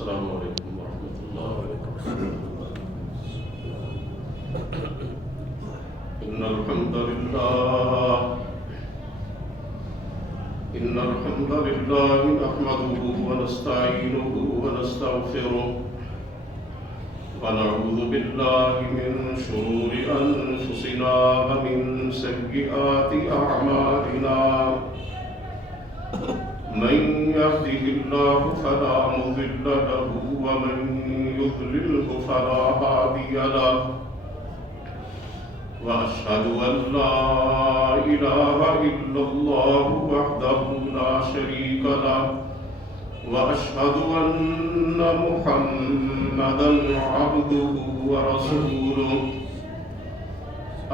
السلام علیکم ورحمۃ اللہ وبرکاتہ۔ إن الحمد لله نحمده ونستعينه ونستغفره ونعوذ بالله من شرور أنفسنا ومن سيئات أعمالنا، من يهده الله فلا مضل له ومن يضلله فلا هادي له، وأشهد أن لا إله إلا الله وحده لا شريك له، وأشهد أن محمدا عبده ورسوله،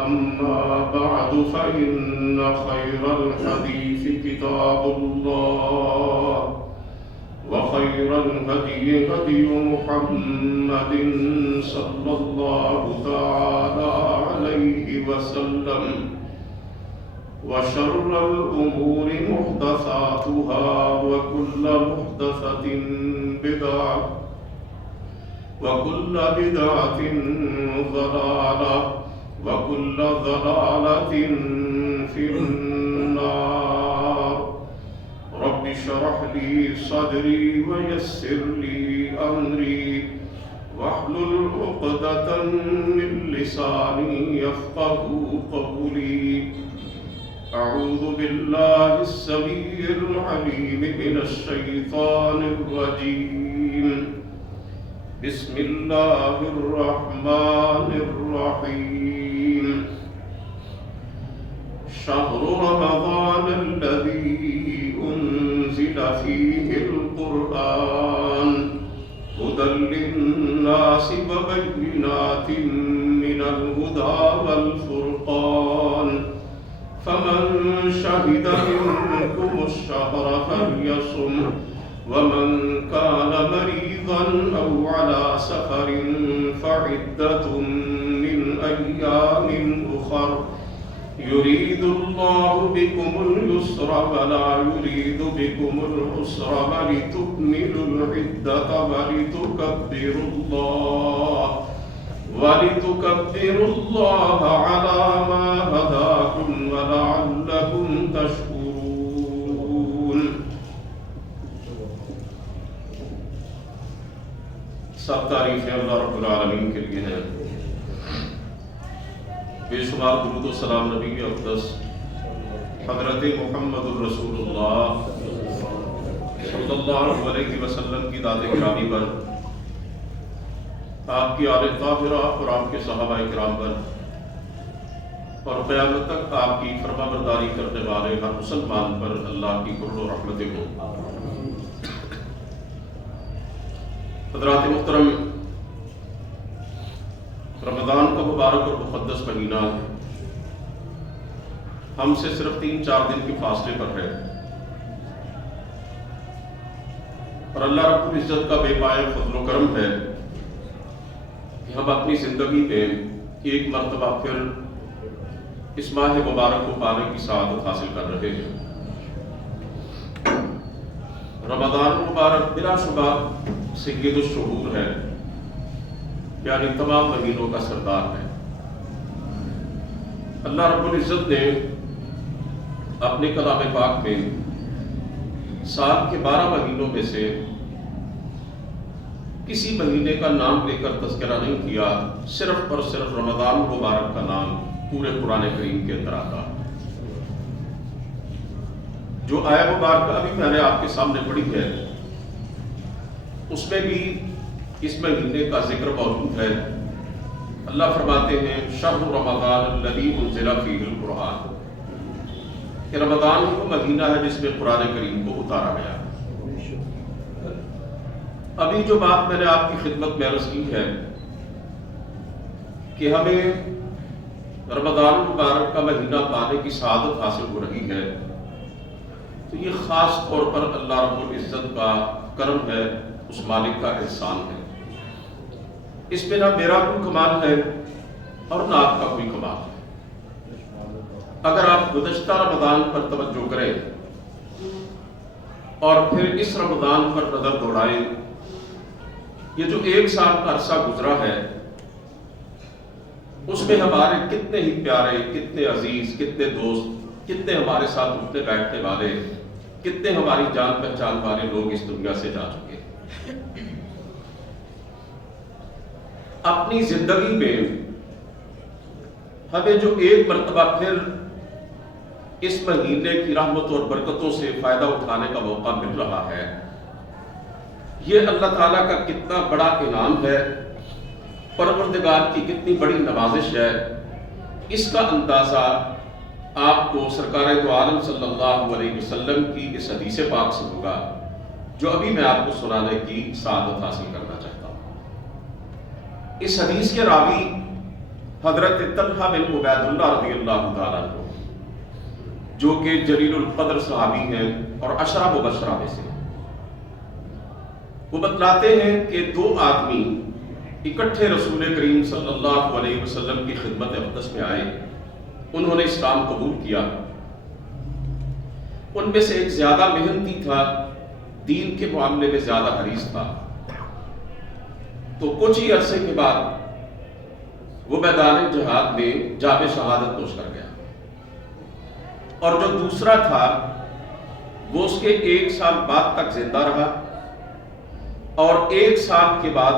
أما بعد فإن خير الحديث كتاب الله، وخير الهدي هدي محمد صلى الله تعالى عليه وسلم، وشر الأمور محدثاتها، وكل محدثة بدعة، وكل بدعة ضلالة، وكل ضلالة في النار۔ رب اشرح لي صدري ويسر لي أمري واحلل عقدة من لساني يفقهوا قولي۔ أعوذ بالله السميع العليم من الشيطان الرجيم، بسم الله الرحمن الرحيم۔ شهر رمضان الذي أنزل فيه القرآن هدى للناس وبينات من الهدى والفرقان، فمن شهد منكم الشهر فليصم، ومن كان مريضا أو على سفر فعدة من أيام أخر، يريد الله بكم اليسر ولا يريد بكم العسر، ولتكملوا العدة ولتكبروا الله على ما هداكم ولعلكم تشكرون۔ سب تعریفیں اللہ رب العالمین کے لیے ہیں، بے شمار درود و سلام نبی اقدس حضرت محمد الرسول اللہ صلی اللہ علیہ وسلم کی ذات گرامی پر، آپ کی آل طاہرہ اور آپ کے صحابہ کرام پر، اور قیامت تک آپ کی فرما برداری کرنے والے ہر مسلمان پر اللہ کی کرم و رحمتیں ہوں۔ حضرات محترم، رمضان کا مبارک اور مقدس مہینہ ہم سے صرف 3-4 دن کے فاصلے پر ہے، اور اللہ رب العزت کا بے پایہ فضل و کرم ہے کہ ہم اپنی زندگی میں ایک مرتبہ پھر اس ماہ مبارک کو پانے کی سعادت حاصل کر رہے ہیں۔ رمضان مبارک بلا شبہ سید الشہور ہے، یعنی تمام مہینوں کا سردار ہے۔ اللہ رب العزت نے اپنے کلام پاک میں سال کے 12 مہینوں میں سے کسی مہینے کا نام لے کر تذکرہ نہیں کیا، صرف اور صرف رمضان مبارک کا نام پورے قرآن کریم کے اندر آتا ہے۔ جو آیہ مبارکہ ابھی میں نے آپ کے سامنے پڑھی ہے، اس میں بھی اس مہینے کا ذکر موجود ہے۔ اللہ فرماتے ہیں شہر رمضان الذی انزل فیہ القرآن، کہ رمضان وہ مہینہ ہے جس میں قرآن کریم کو اتارا گیا۔ ابھی جو بات میں نے آپ کی خدمت میں عرض کی ہے کہ ہمیں رمضان مبارک کا مہینہ پانے کی سعادت حاصل ہو رہی ہے، تو یہ خاص طور پر اللہ رب العزت کا کرم ہے، اس مالک کا احسان ہے۔ اس میں نہ میرا کوئی کمال ہے اور نہ آپ کا کوئی کمال ہے۔ اگر آپ گزشتہ رمضان پر توجہ کریں اور پھر اس رمضان پر نظر دوڑائیں یہ جو 1 سال کا عرصہ گزرا ہے اس میں ہمارے کتنے ہی پیارے، کتنے عزیز، کتنے دوست، کتنے ہمارے ساتھ اٹھنے بیٹھنے والے، کتنے ہماری جان پہچان والے لوگ اس دنیا سے جا چکے ہیں۔ اپنی زندگی میں ہمیں جو ایک مرتبہ پھر اس مہینے کی رحمتوں اور برکتوں سے فائدہ اٹھانے کا موقع مل رہا ہے، یہ اللہ تعالیٰ کا کتنا بڑا انعام ہے، پروردگار کی کتنی بڑی نوازش ہے، اس کا اندازہ آپ کو سرکار دو عالم صلی اللہ علیہ وسلم کی اس حدیث پاک سے ہوگا جو ابھی میں آپ کو سنانے کی سعادت حاصل کرنا چاہتا ہوں۔ اس حدیث کے راوی حضرت طلحہ بن عبید اللہ رضی اللہ تعالیٰ عنہ جو کہ جلیل القدر صحابی ہیں اور عشرہ مبشرہ میں سے، وہ بتلاتے ہیں کہ 2 آدمی اکٹھے رسول کریم صلی اللہ علیہ وسلم کی خدمت اقدس میں آئے، انہوں نے اسلام قبول کیا۔ ان میں سے ایک زیادہ محنتی تھا، دین کے معاملے میں زیادہ حریص تھا، تو کچھ ہی عرصے کے بعد وہ میدان جہاد میں جام شہادت نوش کر گیا، اور جو دوسرا تھا وہ اس کے 1 سال بعد تک زندہ رہا، اور 1 سال کے بعد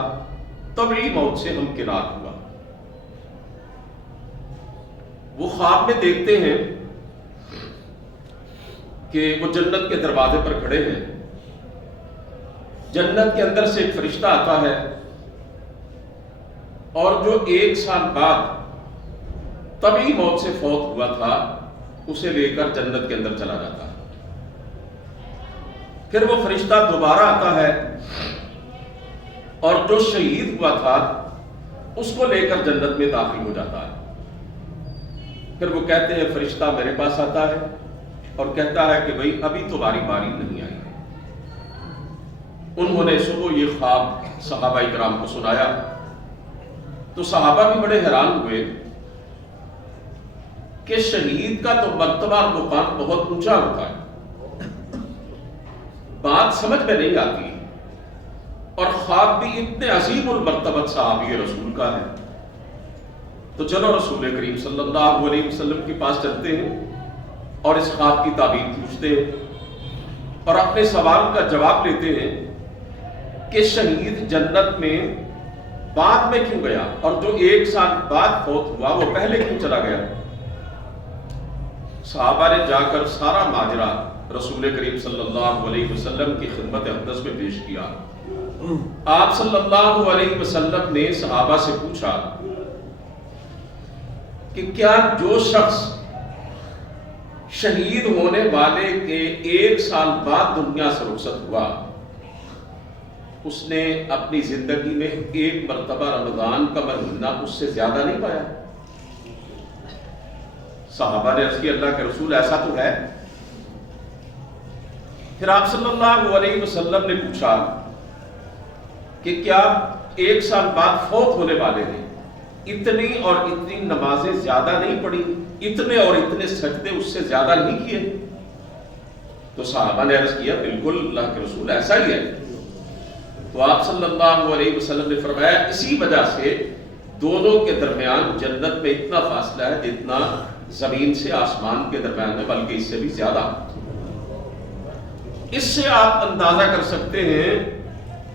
طبعی موت سے ہمکنار ہوا۔ وہ خواب میں دیکھتے ہیں کہ وہ جنت کے دروازے پر کھڑے ہیں، جنت کے اندر سے ایک فرشتہ آتا ہے اور جو 1 سال بعد طبعی موت سے فوت ہوا تھا اسے لے کر جنت کے اندر چلا جاتا ہے۔ پھر وہ فرشتہ دوبارہ آتا ہے اور جو شہید ہوا تھا اس کو لے کر جنت میں داخل ہو جاتا ہے۔ پھر وہ کہتے ہیں، فرشتہ میرے پاس آتا ہے اور کہتا ہے کہ بھئی ابھی تمہاری باری نہیں آئی۔ انہوں نے صبح یہ خواب صحابہ کرام کو سنایا تو صحابہ بھی بڑے حیران ہوئے کہ شہید کا تو مرتبہ اور مقام بہت اونچا ہوتا ہے، بات سمجھ میں نہیں آتی، اور خواب بھی اتنے عظیم المرتبت صحابی رسول کا ہے۔ تو چلو رسول کریم صلی اللہ علیہ وسلم کے پاس چلتے ہیں اور اس خواب کی تعبیر پوچھتے ہیں اور اپنے سوال کا جواب لیتے ہیں کہ شہید جنت میں بعد میں کیوں گیا، اور جو 1 سال بعد فوت ہوا وہ پہلے کیوں چلا گیا۔ صحابہ نے جا کر سارا ماجرا رسول کریم صلی اللہ علیہ وسلم کی خدمت اقدس میں پیش کیا۔ آپ صلی اللہ علیہ وسلم نے صحابہ سے پوچھا کہ کیا جو شخص شہید ہونے والے کے 1 سال بعد دنیا سے رخصت ہوا اس نے اپنی زندگی میں 1 مرتبہ رمضان کا مہینہ اس سے زیادہ نہیں پایا؟ صحابہ نے عرض کی، اللہ کے رسول ایسا تو ہے۔ پھر آپ صلی اللہ علیہ وسلم نے پوچھا کہ کیا 1 سال بعد فوت ہونے والے نے اتنی اور اتنی نمازیں زیادہ نہیں پڑھی، اتنے اور اتنے سجدے اس سے زیادہ نہیں کیے؟ تو صحابہ نے عرض کیا، بالکل اللہ کے رسول ایسا ہی ہے۔ تو آپ صلی اللہ علیہ وسلم نے فرمایا، اسی وجہ سے دونوں کے درمیان جنت میں اتنا فاصلہ ہے جتنا زمین سے آسمان کے درمیان ہے، بلکہ اس سے بھی زیادہ۔ اس سے آپ اندازہ کر سکتے ہیں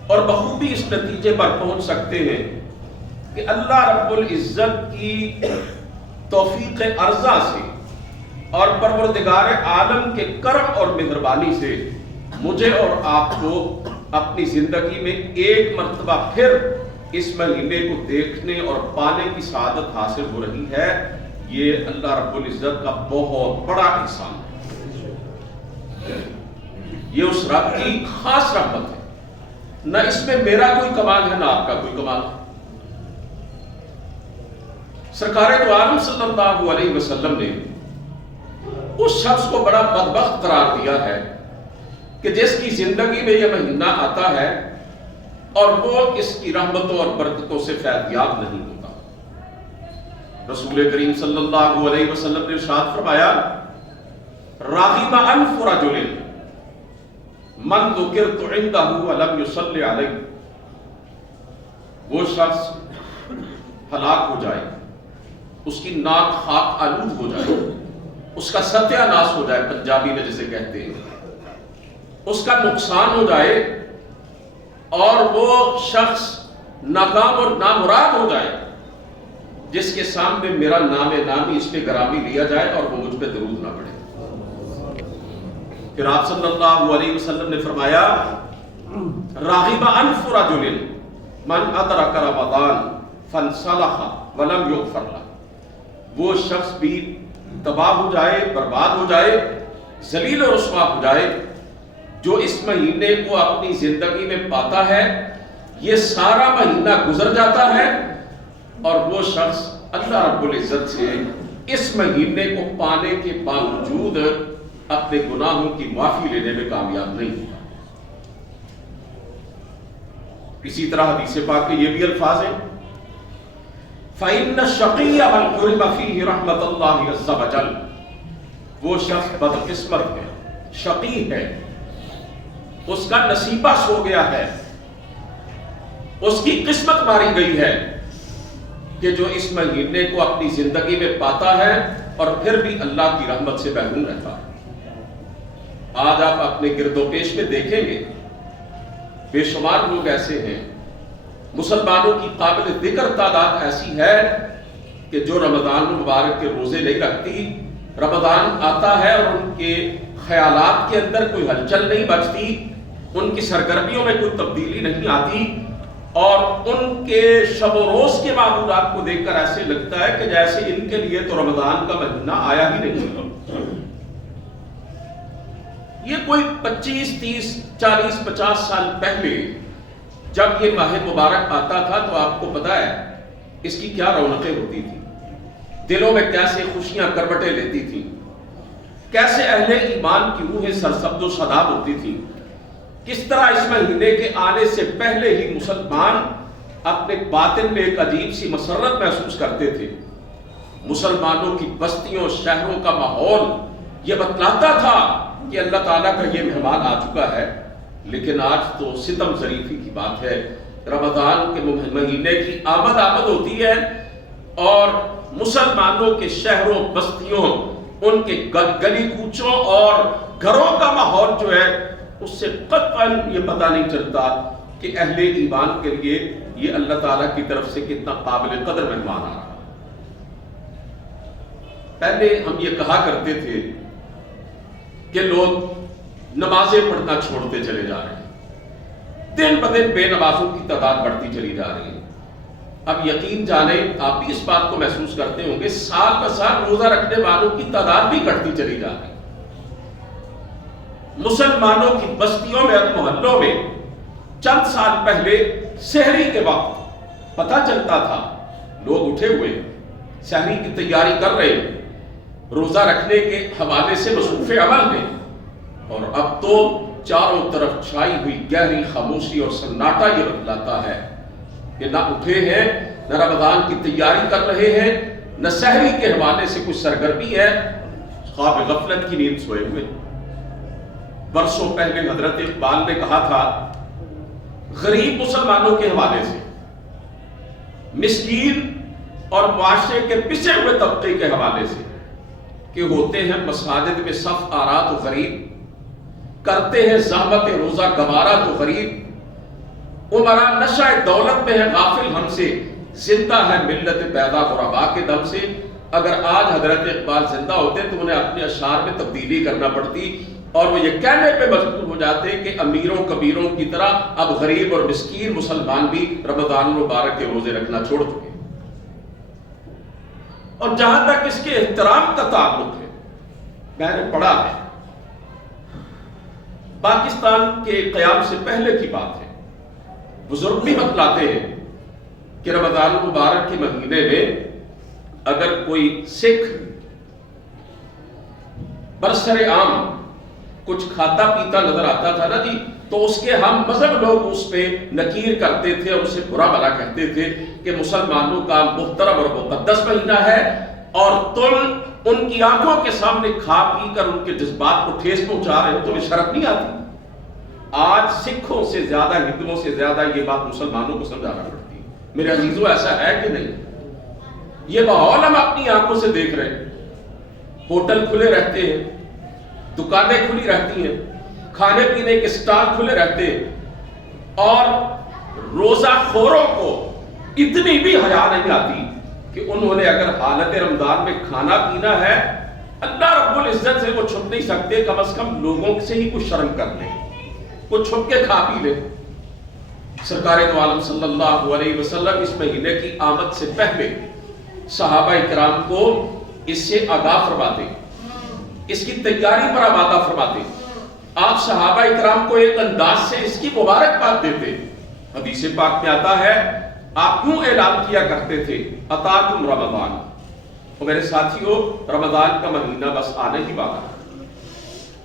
اور بخوبی اس نتیجے پر پہنچ سکتے ہیں کہ اللہ رب العزت کی توفیق ارزا سے اور پروردگار عالم کے کرم اور مہربانی سے مجھے اور آپ کو اپنی زندگی میں 1 مرتبہ پھر اس مہینے کو دیکھنے اور پانے کی سعادت حاصل ہو رہی ہے۔ یہ اللہ رب العزت کا بہت بڑا احسان ہے، یہ اس رب کی خاص رحمت ہے، نہ اس میں میرا کوئی کمال ہے نہ آپ کا کوئی کمال ہے۔ سرکار دو عالم صلی اللہ علیہ وسلم نے اس شخص کو بڑا بدبخت قرار دیا ہے کہ جس کی زندگی میں یہ مہینہ آتا ہے اور وہ اس کی رحمتوں اور برکتوں سے فیض یاب نہیں ہوتا۔ رسول کریم صلی اللہ علیہ وسلم نے ارشاد فرمایا، راغب انف رجل من ذکرت عنده ولم يصلی علیہ، وہ شخص ہلاک ہو جائے، اس کی ناک خاک آلود ہو جائے، اس کا ستیہ ناش ہو جائے، پنجابی میں جسے کہتے ہیں، اس کا نقصان ہو جائے، اور وہ شخص ناکام اور نامراد ہو جائے، جس کے سامنے میرا نام نامی اس پہ گرامی لیا جائے اور وہ مجھ پہ درود نہ پڑے۔ پھر آپ صلی اللہ علیہ وسلم نے فرمایا راغب انف رجل من ادرک رمضان فانسلخ ولم یغفر له، وہ شخص بھی تباہ ہو جائے، برباد ہو جائے، ذلیل و رسوا ہو جائے جو اس مہینے کو اپنی زندگی میں پاتا ہے، یہ سارا مہینہ گزر جاتا ہے اور وہ شخص اللہ رب العزت سے اس مہینے کو پانے کے باوجود اپنے گناہوں کی معافی لینے میں کامیاب نہیں ہوتا۔ اسی طرح حدیث پاک کے یہ بھی الفاظ ہیں فَإِنَّ الشَّقِيَّ مَنْ حُرِمَ فِيهِ رَحْمَةَ اللَّهِ عَزَّ وَجَلَّ، وہ شخص بدقسمت ہے، شقی ہے، اس کا نصیبہ سو گیا ہے، اس کی قسمت ماری گئی ہے کہ جو اس مہینے کو اپنی زندگی میں پاتا ہے اور پھر بھی اللہ کی رحمت سے محروم رہتا ہے۔ آج آپ اپنے گرد و پیش میں دیکھیں گے بے شمار لوگ ایسے ہیں، مسلمانوں کی قابل ذکر تعداد ایسی ہے کہ جو رمضان المبارک کے روزے نہیں رکھتی، رمضان آتا ہے اور ان کے خیالات کے اندر کوئی ہلچل نہیں بچتی، ان کی سرگرمیوں میں کوئی تبدیلی نہیں آتی، اور ان کے شب و روز کے معمولات کو دیکھ کر ایسے لگتا ہے کہ جیسے ان کے لیے تو رمضان کا مہینہ آیا ہی نہیں۔ یہ کوئی 25 30 40 50 سال پہلے جب یہ ماہ مبارک آتا تھا تو آپ کو پتا ہے اس کی کیا رونقیں ہوتی تھی، دلوں میں کیسے خوشیاں کروٹیں لیتی تھی، کیسے اہل ایمان کی روحیں سرسبز و شاداب ہوتی تھی، کس طرح اس مہینے کے آنے سے پہلے ہی مسلمان اپنے باطن میں ایک عجیب سی مسرت محسوس کرتے تھے۔ مسلمانوں کی بستیوں شہروں کا ماحول یہ بتلاتا تھا کہ اللہ تعالیٰ کا یہ مہمان آ چکا ہے، لیکن آج تو ستم ظریفی کی بات ہے، رمضان کے مہینے کی آمد ہوتی ہے اور مسلمانوں کے شہروں بستیوں، ان کے گلی کوچوں اور گھروں کا ماحول جو ہے اس سے قطعاً یہ پتہ نہیں چلتا کہ اہل ایمان کے لیے یہ اللہ تعالیٰ کی طرف سے کتنا قابل قدر مہمان آ رہا ہے۔ پہلے ہم یہ کہا کرتے تھے کہ لوگ نمازیں پڑھنا چھوڑتے چلے جا رہے ہیں، دن بدن بے نمازوں کی تعداد بڑھتی چلی جا رہی ہے۔ اب یقین جانیں آپ بھی اس بات کو محسوس کرتے ہوں گے، سال بہ سال روزہ رکھنے والوں کی تعداد بھی گھٹتی چلی جا رہی ہے۔ مسلمانوں کی بستیوں میں اور محلوں میں چند سال پہلے سحری کے وقت پتہ چلتا تھا لوگ اٹھے ہوئے سحری کی تیاری کر رہے ہیں، روزہ رکھنے کے حوالے سے مصروف عمل ہیں، اور اب تو چاروں طرف چھائی ہوئی گہری خاموشی اور سناٹا یہ بتلاتا ہے کہ نہ اٹھے ہیں، نہ رمضان کی تیاری کر رہے ہیں، نہ سحری کے حوالے سے کوئی سرگرمی ہے، خواب غفلت کی نیند سوئے ہوئے۔ برسوں پہلے حضرت اقبال نے کہا تھا غریب مسلمانوں کے حوالے سے، مسکین اور معاشرے کے پسے ہوئے طبقے کے حوالے سے کہ ہوتے ہیں مساجد میں صف آرا تو غریب، کرتے ہیں زحمت روزہ گوارا تو غریب، عمرا نشہ دولت میں ہے غافل ہم سے، زندہ ہے ملت پیدا غربا کے دم سے۔ اگر آج حضرت اقبال زندہ ہوتے تو انہیں اپنے اشعار میں تبدیلی کرنا پڑتی اور وہ یہ کہنے پہ مجبور ہو جاتے کہ امیروں کبیروں کی طرح اب غریب اور مسکین مسلمان بھی رمضان المبارک کے روزے رکھنا چھوڑ چکے۔ اور جہاں تک اس کے احترام کا تعلق ہے، میں نے پڑھا ہے پاکستان کے قیام سے پہلے کی بات ہے، بزرگ بھی بتلاتے ہیں کہ رمضان المبارک کے مہینے میں اگر کوئی سکھ برسر عام کچھ کھاتا پیتا نظر آتا تھا نا جی، تو اس کے ہم مذہب لوگ اس پہ نکیر کرتے تھے اور اسے برا بھلا کہتے تھے کہ مسلمانوں کا محترم اور مقدس مہینہ ہے اور تم ان کی آنکھوں کے سامنے کھا پی کر ان کے جذبات کو ٹھیس پہنچا رہے ہو، تمہیں شرم نہیں آتی؟ آج سکھوں سے زیادہ، ہندوؤں سے زیادہ یہ بات مسلمانوں کو سمجھانا پڑتی ہے میرے عزیزوں ایسا ہے کہ نہیں؟ یہ ماحول ہم اپنی آنکھوں سے دیکھ رہے ہیں. ہوٹل کھلے رہتے ہیں، دکانیں کھلی رہتی ہیں، کھانے پینے کے سٹال کھلے رہتے ہیں، اور روزہ خوروں کو اتنی بھی حیا نہیں آتی کہ انہوں نے اگر حالت رمضان میں کھانا پینا ہے، اللہ رب العزت سے وہ چھپ نہیں سکتے، کم از کم لوگوں سے ہی کچھ شرم کر لیں، وہ چھپ کے کھا پی لیں. سرکار دو عالم صلی اللہ علیہ وسلم اس مہینے کی آمد سے پہلے صحابہ کرام کو اس سے آگاہ فرماتے، اس کی تیاری پر آمادہ فرماتے. آپ صحابہ کرام کو ایک انداز سے اس کی مبارکباد دیتے. حدیث پاک میں آتا ہے آپ یوں اعلان کیا کرتے تھے اتاکم رمضان، اور میرے ساتھیوں رمضان کا مہینہ بس آنے ہی والا ہے.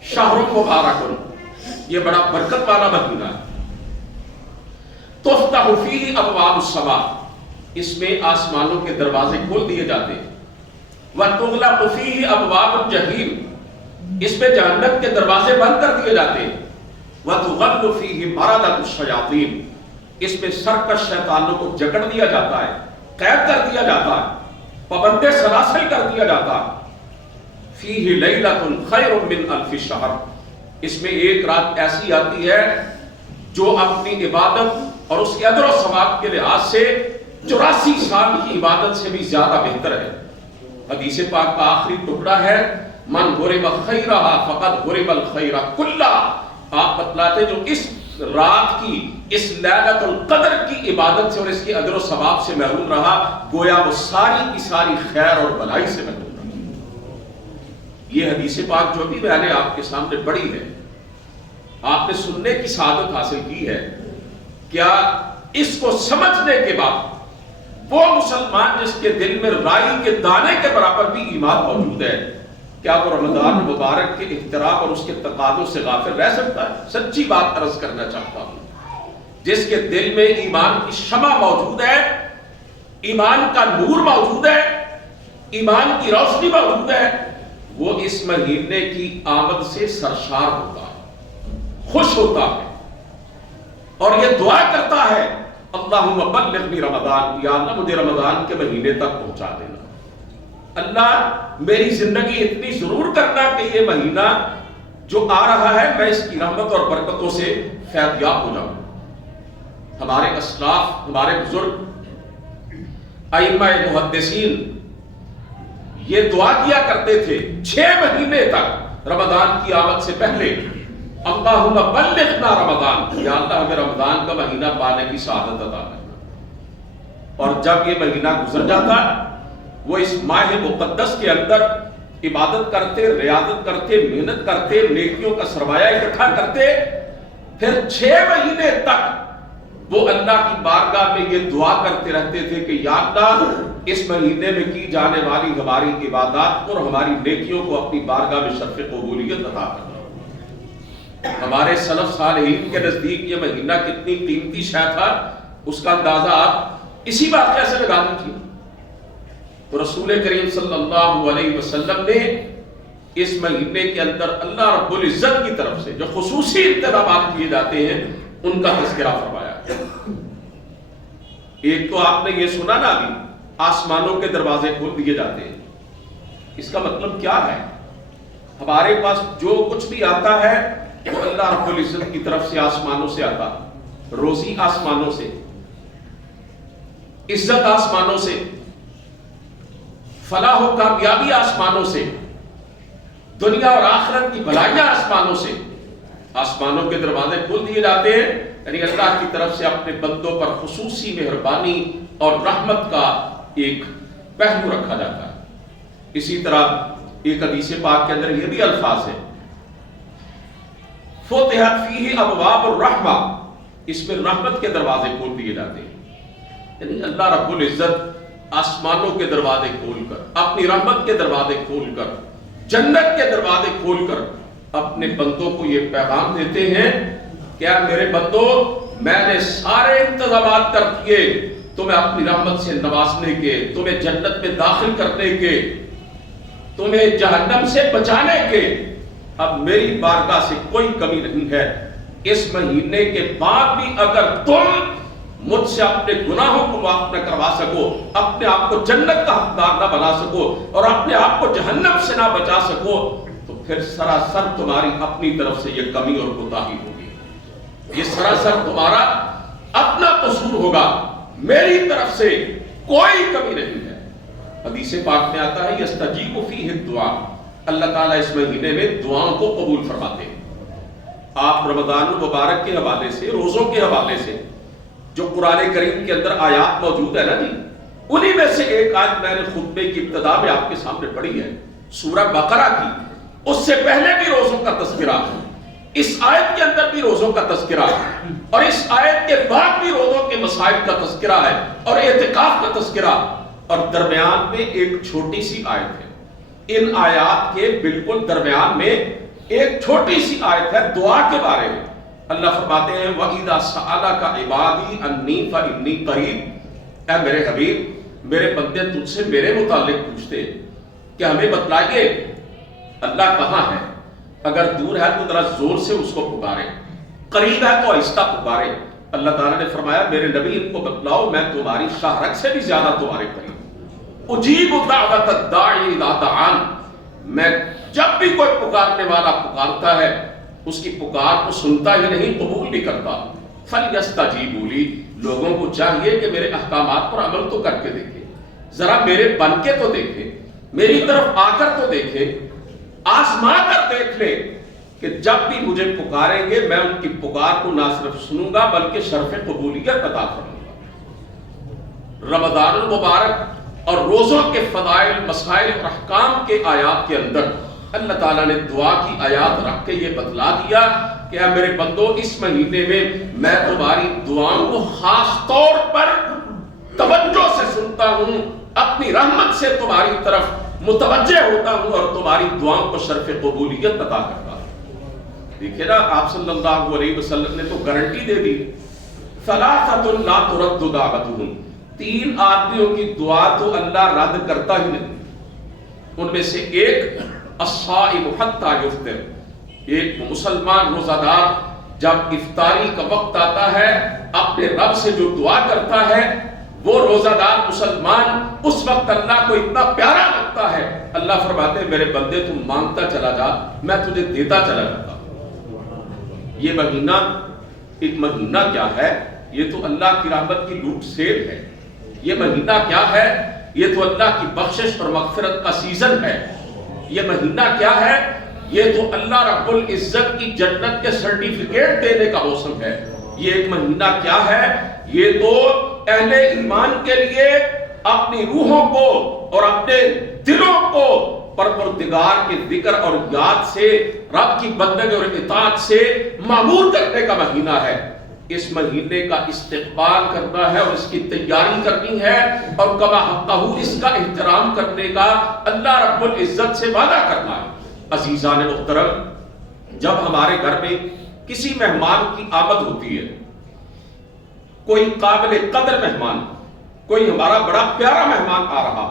شہر مبارک، یہ بڑا برکت والا مہینہ ہے. تفتح فیہ ابواب السماء، اس میں آسمانوں کے دروازے کھول دیے جاتے ہیں. وتغلق فیہ ابواب الجحیم، اس میں جہنم کے دروازے بند کر دیے جاتے ہیں. وتغل فیہ مردۃ الشیاطین، اس میں سرکش شیطانوں کو جکڑ دیا جاتا ہے، قید کر دیا جاتا ہے، پابند سلاسل کر دیا جاتا ہے. فیہ لیلۃ خیر من الف شہر، اس میں ایک رات ایسی آتی ہے جو اپنی عبادت اور اس کے اجر و ثواب کے لحاظ سے 84 سال کی عبادت سے بھی زیادہ بہتر ہے. حدیث پاک کا آخری ٹکڑا ہے من غرب خیرہ فقد غرب الخیر کلہ. آپ بتلاتے جو اس رات کی، اس لیلۃ القدر کی عبادت سے اور اس کے اجر و ثواب سے محروم رہا، گویا وہ ساری کی ساری خیر اور بھلائی سے محروم رہا. یہ حدیث پاک جو بھی میں نے آپ کے سامنے پڑھی ہے، آپ نے سننے کی سعادت حاصل کی ہے. کیا اس کو سمجھنے کے بعد وہ مسلمان جس کے دل میں رائی کے دانے کے برابر بھی ایمان موجود ہے، کیا وہ رمضان مبارک کے احترام اور اس کے تقاضوں سے غافل رہ سکتا ہے؟ سچی بات عرض کرنا چاہتا ہوں، جس کے دل میں ایمان کی شمع موجود ہے، ایمان کا نور موجود ہے، ایمان کی روشنی موجود ہے، وہ اس مہینے کی آمد سے سرشار ہوتا ہے، خوش ہوتا ہے، اور یہ دعا کرتا ہے اللہم بلغنی رمضان، یا اللہ مجھے رمضان کے مہینے تک پہنچا دینا. اللہ میری زندگی اتنی ضرور کرنا کہ یہ مہینہ جو آ رہا ہے میں اس کی رحمت اور برکتوں سے فیض یاب ہو جاؤں. ہمارے اسلاف، ہمارے بزرگ ائمہ محدثین یہ دعا کیا کرتے تھے 6 مہینے تک رمضان کی آمد سے پہلے، اللہم بلغنا رمضان، یا اللہ ہمیں رمضان کا مہینہ پانے کی سعادت عطا کرنا. اور جب یہ مہینہ گزر جاتا وہ اس ماہ مقدس کے اندر عبادت کرتے، ریاضت کرتے، محنت کرتے، نیکیوں کا سرمایہ اکٹھا کرتے، پھر 6 مہینے تک وہ اللہ کی بارگاہ میں یہ دعا کرتے رہتے تھے کہ یا اللہ اس مہینے میں کی جانے والی ہماری عبادات کو اور ہماری نیکیوں کو اپنی بارگاہ میں شرف قبولیت عطا کرنا. ہمارے سلف صالحین کے نزدیک یہ مہینہ کتنی قیمتی شے تھا، اس کا اندازہ آپ اسی واقعہ سے لگا دیجیے. تو رسول کریم صلی اللہ علیہ وسلم نے اس مہینے کے اندر اللہ رب العزت کی طرف سے جو خصوصی انتظامات کیے جاتے ہیں ان کا تذکرہ فرمایا. ایک تو آپ نے یہ سنا نا ابھی آسمانوں کے دروازے کھول دیے جاتے ہیں. اس کا مطلب کیا ہے؟ ہمارے پاس جو کچھ بھی آتا ہے وہ اللہ رب العزت کی طرف سے آسمانوں سے آتا. روزی آسمانوں سے، عزت آسمانوں سے، فلاح و کامیابی آسمانوں سے، دنیا اور آخرت کی بھلائیاں آسمانوں سے. آسمانوں کے دروازے کھول دیے جاتے ہیں، یعنی اللہ کی طرف سے اپنے بندوں پر خصوصی مہربانی اور رحمت کا ایک پہلو رکھا جاتا ہے. اسی طرح ایک حدیث پاک کے اندر یہ بھی الفاظ ہے فتحت فیہ ابواب الرحمہ، اس میں رحمت کے دروازے کھول دیے جاتے ہیں. یعنی اللہ رب العزت آسمانوں کے دروازے کھول کر، اپنی رحمت کے دروازے کھول کر، جنت کے دروازے کھول کر اپنے بندوں کو یہ پیغام دیتے ہیں کہ میرے بندو میں نے سارے انتظامات کر دیے تمہیں اپنی رحمت سے نوازنے کے، تمہیں جنت میں داخل کرنے کے، تمہیں جہنم سے بچانے کے. اب میری بارگاہ سے کوئی کمی نہیں ہے. اس مہینے کے بعد بھی اگر تم مجھ سے اپنے گناہوں کو معاف نہ کروا سکو، اپنے آپ کو جنت کا حقدار نہ بنا سکو اور اپنے آپ کو جہنم سے نہ بچا سکو، تو پھر سراسر تمہاری اپنی طرف سے یہ کمی اور کوتاہی ہوگی، یہ سراسر تمہارا اپنا قصور ہوگا، میری طرف سے کوئی کمی نہیں ہے۔ حدیث پاک میں آتا ہے یستجیب فیہ الدعاء، اللہ تعالیٰ اس مہینے میں دعاؤں کو قبول فرماتے ہیں۔ آپ رمضان المبارک کے حوالے سے، روزوں کے حوالے سے جو قرآن کریم کے اندر آیات موجود ہے نا جی، انہی میں سے ایک آیت میں نے خطبے کی ابتدا میں آپ کے سامنے پڑھی ہے، سورہ بقرہ کی۔ اس سے پہلے بھی روزوں کا تذکرہ، اس آیت کے اندر بھی روزوں کا تذکرہ، اور اس آیت کے بعد بھی روزوں کے مسائل کا تذکرہ ہے اور اعتکاف کا تذکرہ، اور درمیان میں ایک چھوٹی سی آیت ہے۔ ان آیات کے بالکل درمیان میں ایک چھوٹی سی آیت ہے دعا کے بارے میں۔ اللہ فرماتے ہیں وَإِذَا سَأَلَكَ عِبَادِي أَنِّي فَإِنِّي قَرِيبٌ، اے میرے حبیب، میرے بندے تجھ سے میرے متعلق پوچھتے کہ ہمیں بتلائیے اللہ کہاں ہے، اگر دور ہے تو ذرا زور سے اس کو پکارے، قریب ہے تو آہستہ پکارے۔ اللہ تعالیٰ نے فرمایا میرے نبی ان کو بتلاؤ میں تمہاری شاہرگ سے بھی زیادہ تمہارے قریب، اجیب دعوت الداعی اذا دعان، میں جب بھی کوئی پکارنے والا پکارتا ہے اس کی پکار کو سنتا ہی نہیں، قبول بھی کرتا۔ فَلْيَسْتَجِيبُوا لِي، لوگوں کو چاہیے کہ میرے احکامات پر عمل تو کر کے دیکھیں، ذرا میرے بن کے تو دیکھیں، میری طرف آ کر تو دیکھیں، آزما کر دیکھ لیں کہ جب بھی مجھے پکاریں گے میں ان کی پکار کو نہ صرف سنوں گا بلکہ شرف قبولیت عطا کروں گا۔ رمضان المبارک اور روزوں کے فضائل، مسائل اور احکام کے آیات کے اندر اللہ تعالیٰ نے دعا کی آیات رکھ کے یہ بتلا دیا کہ اے میرے بندو اس مہینے میں تمہاری دعاؤں کو خاص طور پر توجہ سے سنتا ہوں، اپنی رحمت سے تمہاری طرف متوجہ ہوتا ہوں اور تمہاری دعاؤں کو شرف قبولیت عطا کرتا ہوں۔ دیکھیں نا آپ صلی اللہ علیہ وسلم نے تو گارنٹی دے دی، ثلاثۃ لا ترد دعوتهم، تین آدمیوں کی دعا تو اللہ رد کرتا ہی نہیں، ان میں سے ایک الصائم حتی یفطر، ایک مسلمان روزہ دار جب افطاری کا وقت آتا ہے اپنے رب سے جو دعا کرتا ہے، وہ روزہ دار مسلمان اس وقت اللہ کو اتنا پیارا لگتا ہے، اللہ فرماتے ہیں میرے بندے تم مانگتا چلا جا میں تجھے دیتا چلا جاتا ہوں۔ یہ مہینہ ایک مہینہ کیا ہے، یہ تو اللہ کی رحمت کی لوٹ سیل ہے۔ یہ مہینہ کیا ہے، یہ تو اللہ کی بخشش اور مغفرت کا سیزن ہے۔ یہ مہینہ کیا ہے، یہ تو اللہ رب العزت کی جنت کے سرٹیفکیٹ دینے کا موسم ہے۔ یہ ایک مہینہ کیا ہے، یہ تو اہل ایمان کے لیے اپنی روحوں کو اور اپنے دلوں کو پروردگار کے ذکر اور یاد سے، رب کی بندگی اور اطاعت سے معمور کرنے کا مہینہ ہے۔ اس مہینے کا استقبال کرنا ہے اور اس کی تیاری کرنی ہے اور کما حقہ اس کا احترام کرنے کا اللہ رب العزت سے وعدہ کرنا ہے۔ عزیزان محترم، جب ہمارے گھر میں کسی مہمان کی آمد ہوتی ہے، کوئی قابل قدر مہمان، کوئی ہمارا بڑا پیارا مہمان آ رہا،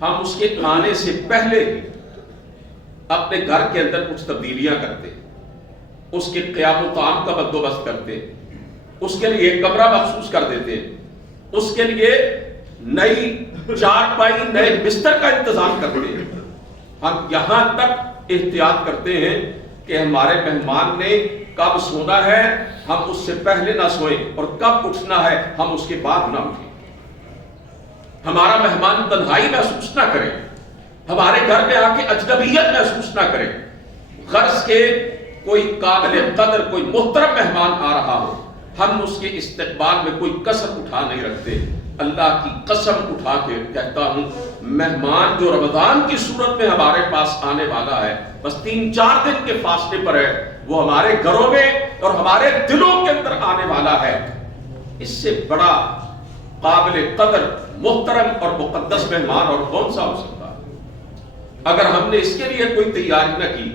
ہم اس کے آنے سے پہلے ہی اپنے گھر کے اندر کچھ تبدیلیاں کرتے، اس کے قیام و طعام کا بندوبست کرتے، اس کے لیے کمرہ مخصوص کر دیتے، اس کے لیے نئی چارپائی، نئے بستر کا انتظام کرتے ہیں۔ ہم یہاں تک احتیاط کرتے ہیں کہ ہمارے مہمان نے کب سونا ہے ہم اس سے پہلے نہ سوئیں اور کب اٹھنا ہے ہم اس کے بعد نہ اٹھیں۔ ہمارا مہمان تنہائی محسوس نہ کرے، ہمارے گھر میں آ کے اجنبیت محسوس نہ کرے۔ غرض کے کوئی قابل قدر، کوئی محترم مہمان آ رہا ہو، ہم اس کے استقبال میں کوئی کسر اٹھا نہیں رکھتے۔ اللہ کی قسم اٹھا کے کہتا ہوں، مہمان جو رمضان کی صورت میں ہمارے پاس آنے والا ہے، بس 3-4 دن کے فاصلے پر ہے، وہ ہمارے گھروں میں اور ہمارے دلوں کے اندر آنے والا ہے۔ اس سے بڑا قابل قدر، محترم اور مقدس مہمان اور کون سا ہو سکتا ہے؟ اگر ہم نے اس کے لیے کوئی تیاری نہ کی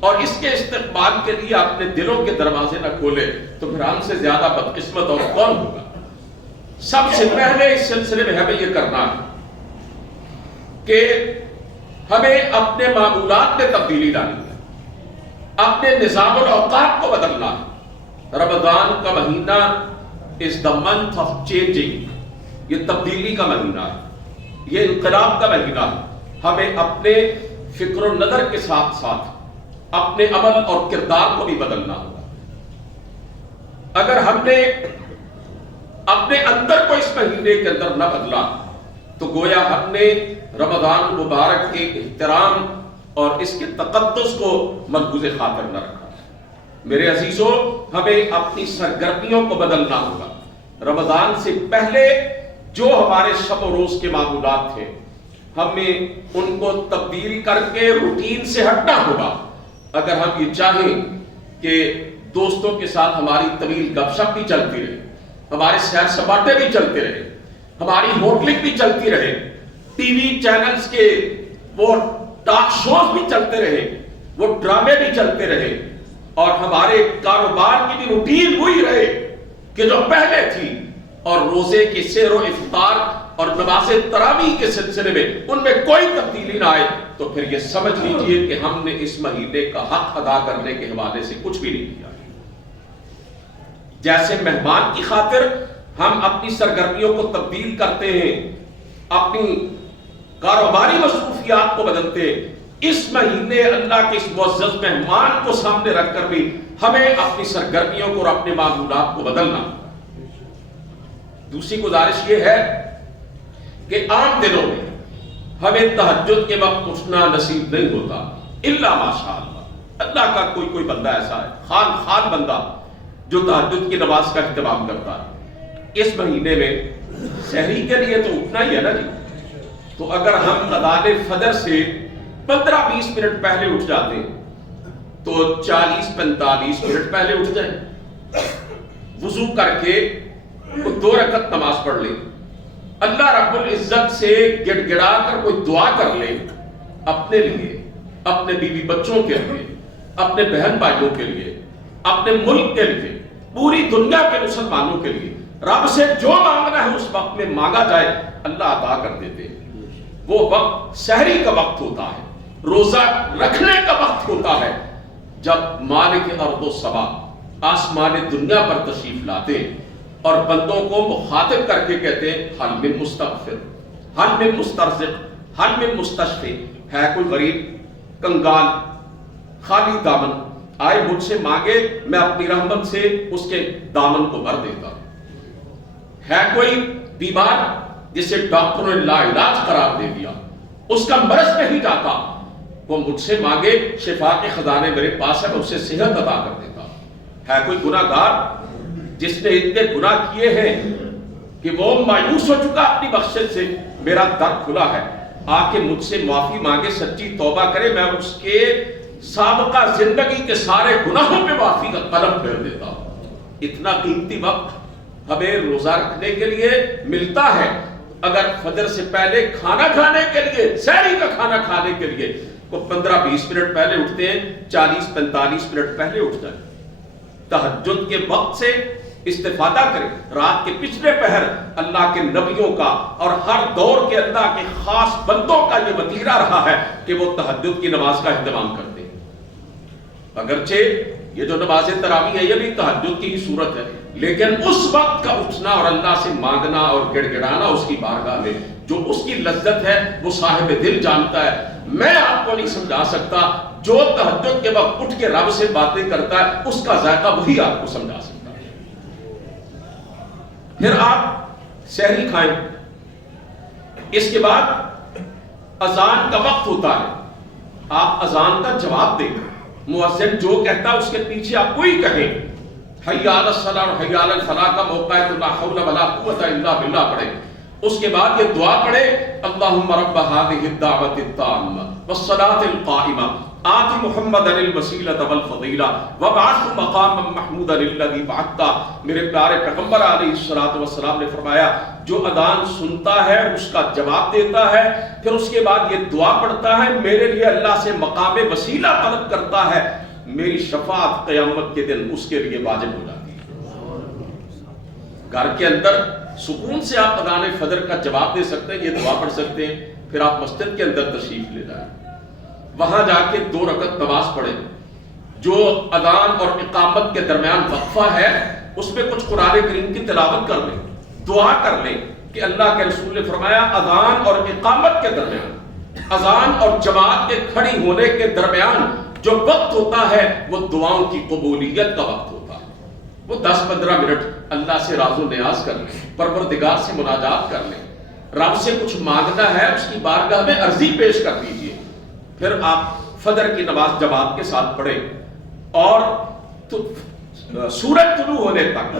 اور اس کے استقبال کے لیے اپنے دلوں کے دروازے نہ کھولے تو پھر ہم سے زیادہ بدقسمت اور کون ہوگا؟ سب سے پہلے اس سلسلے میں ہمیں یہ کرنا ہے کہ ہمیں اپنے معمولات میں تبدیلی لانی ہے، اپنے نظام الاوقات کو بدلنا ہے۔ رمضان کا مہینہ is the month of changing. یہ تبدیلی کا مہینہ ہے، یہ انقلاب کا مہینہ ہے. ہمیں اپنے فکر و نظر کے ساتھ ساتھ اپنے عمل اور کردار کو بھی بدلنا ہوگا. اگر ہم نے اپنے اندر کو اس مہینے کے اندر نہ بدلا تو گویا ہم نے رمضان مبارک کے احترام اور اس کے تقدس کو ملحوظ خاطر نہ رکھا. میرے عزیزوں، ہمیں اپنی سرگرمیوں کو بدلنا ہوگا. رمضان سے پہلے جو ہمارے شب و روز کے معمولات تھے ہمیں ان کو تبدیل کر کے روٹین سے ہٹنا ہوگا. اگر ہم یہ چاہیں کہ دوستوں کے ساتھ ہماری طویل گپ شپ بھی چلتی رہے، ہمارے سیر سپاٹے بھی چلتے رہے، ہماری ہوٹلنگ بھی چلتی رہے، ٹی وی چینلز کے وہ ٹاک شوز بھی چلتے رہے، وہ ڈرامے بھی چلتے رہے، اور ہمارے کاروبار کی بھی روٹین وہی رہے کہ جو پہلے تھی، اور روزے کی سیر و افطار اور نماز تراویح کے سلسلے میں ان میں کوئی تبدیلی نہ آئے، تو پھر یہ سمجھ لیجئے کہ ہم نے اس مہینے کا حق ادا کرنے کے حوالے سے کچھ بھی نہیں کیا. جیسے مہمان کی خاطر ہم اپنی سرگرمیوں کو تبدیل کرتے ہیں، اپنی کاروباری مصروفیات کو بدلتے ہیں، اس مہینے اللہ کے اس معزز مہمان کو سامنے رکھ کر بھی ہمیں اپنی سرگرمیوں کو اور اپنے معمولات کو بدلنا. دوسری گزارش یہ ہے کہ عام دنوں میں ہمیں تہجد کے وقت اٹھنا نصیب نہیں ہوتا الا ماشاء اللہ. اللہ کا کوئی بندہ ایسا ہے، خان بندہ جو تہجد کی نماز کا اہتمام کرتا ہے. اس مہینے میں سحری کے لیے تو اٹھنا ہی ہے نا جی. تو اگر ہم اذان فجر سے 15-20 منٹ پہلے اٹھ جاتے ہیں تو 40-45 منٹ پہلے اٹھ جائیں، وضو کر کے 2 رکعت نماز پڑھ لیں، اللہ رب العزت سے گڑ گڑا کر کوئی دعا کر لیں، اپنے لیے، اپنے بیوی بچوں کے لیے، اپنے بہن بھائیوں کے لیے، اپنے ملک کے لیے، پوری دنیا کے مسلمانوں کے لیے. رب سے جو مانگنا ہے اس وقت میں مانگا جائے، اللہ عطا کر دیتے ہیں. وہ وقت سحری کا وقت ہوتا ہے، روزہ رکھنے کا وقت ہوتا ہے، جب مالک ارض و سما آسمان دنیا پر تشریف لاتے اور بندوں کو مخاطب کر کے کہتے ہیں حل من مستغفر، حل من مسترزق، حل من مستشفی. ہے کوئی غریب کنگال خالی دامن، آئے مجھ سے مانگے، میں اپنی رحمت سے اس کے دامن کو بھر دیتا. ہے کوئی بیمار جسے ڈاکٹروں نے لا علاج قرار دے دیا، اس کا مرض نہیں جاتا، وہ مجھ سے مانگے، شفا کے خزانے میرے پاس ہے، میں اسے صحت عطا کر دیتا. ہے کوئی گناہ گار جس نے اتنے گناہ کیے ہیں کہ وہ مایوس ہو چکا اپنی بخشش سے، میرا در کھلا ہے، آ کے مجھ سے معافی مانگے، سچی توبہ کرے، میں اس کے سابقہ زندگی کے سارے گناہوں پہ معافی کا قلم پھیر دیتا ہوں. اتنا قیمتی وقت ہمیں روزہ رکھنے کے لیے ملتا ہے. اگر فجر سے پہلے کھانا کھانے کے لیے، سحری کا کھانا کھانے کے لیے کو 15-20 منٹ پہلے اٹھتے ہیں، 40-45 منٹ پہلے اٹھ جائیں. تہجد کے وقت سے استفادہ کریں. رات کے پچھلے پہر اللہ کے نبیوں کا اور ہر دور کے اللہ کے خاص بندوں کا یہ وتیرہ رہا ہے کہ وہ تہجد کی نماز کا اہتمام کرتے ہیں. اگرچہ یہ جو نماز تراویح ہے یہ بھی تہجد کی ہی صورت ہے، لیکن اس وقت کا اٹھنا اور اللہ سے مانگنا اور گڑ گڑانا اس کی بارگاہ میں، جو اس کی لذت ہے وہ صاحب دل جانتا ہے. میں آپ کو نہیں سمجھا سکتا. جو تہجد کے وقت اٹھ کے رب سے باتیں کرتا ہے اس کا ذائقہ وہی آپ کو سمجھا سکتا ہے. پھر آپ سحری کھائیں. اس کے بعد اذان کا وقت ہوتا ہے، آپ اذان کا جواب دیں. مؤذن جو کہتا ہے اس کے پیچھے آپ کوئی کہیں. حی علی الصلاۃ اور حی علی الفلاح کا موقع ہے تو لا حول ولا قوت الا باللہ پڑھیں. اس کے بعد یہ دعا پڑھے، اللہم رب هذه الدعوة التامة والصلاة القائمة آت محمدا الوسیلۃ والفضیلہ وابعثہ مقاما محمودا الذی بعثتہ. میرے پیارے پیغمبر علیہ الصلوۃ والسلام نے فرمایا جو اذان سنتا ہے اس کا جواب دیتا ہے، پھر اس کے بعد یہ دعا پڑھتا ہے، میرے لیے اللہ سے مقام وسیلہ طلب کرتا ہے، میری شفاعت قیامت کے دن اس کے لیے واجب ہو جاتی ہے. گھر کے اندر سکون سے آپ اذان فجر کا جواب دے سکتے ہیں، یہ دعا پڑھ سکتے ہیں. پھر آپ مسجد کے اندر تشریف لے جائیں، وہاں جا کے 2 رکعت نماز پڑھیں. جو اذان اور اقامت کے درمیان وقفہ ہے اس میں کچھ قرآن کریم کی تلاوت کر لیں، دعا کر لیں کہ اللہ کے رسول نے فرمایا اذان اور اقامت کے درمیان، اذان اور جماعت کے کھڑی ہونے کے درمیان جو وقت ہوتا ہے وہ دعاؤں کی قبولیت کا وقت ہوتا ہے۔ وہ 10-15 منٹ اللہ سے راز و نیاز کر لیں، پروردگار سے مناجات کر لیں، رب سے کچھ مانگنا ہے اس کی بارگاہ میں عرضی پیش کر دیجئے، پھر آپ فجر کی نماز جماعت کے ساتھ پڑھیں اور سورج طلوع ہونے تک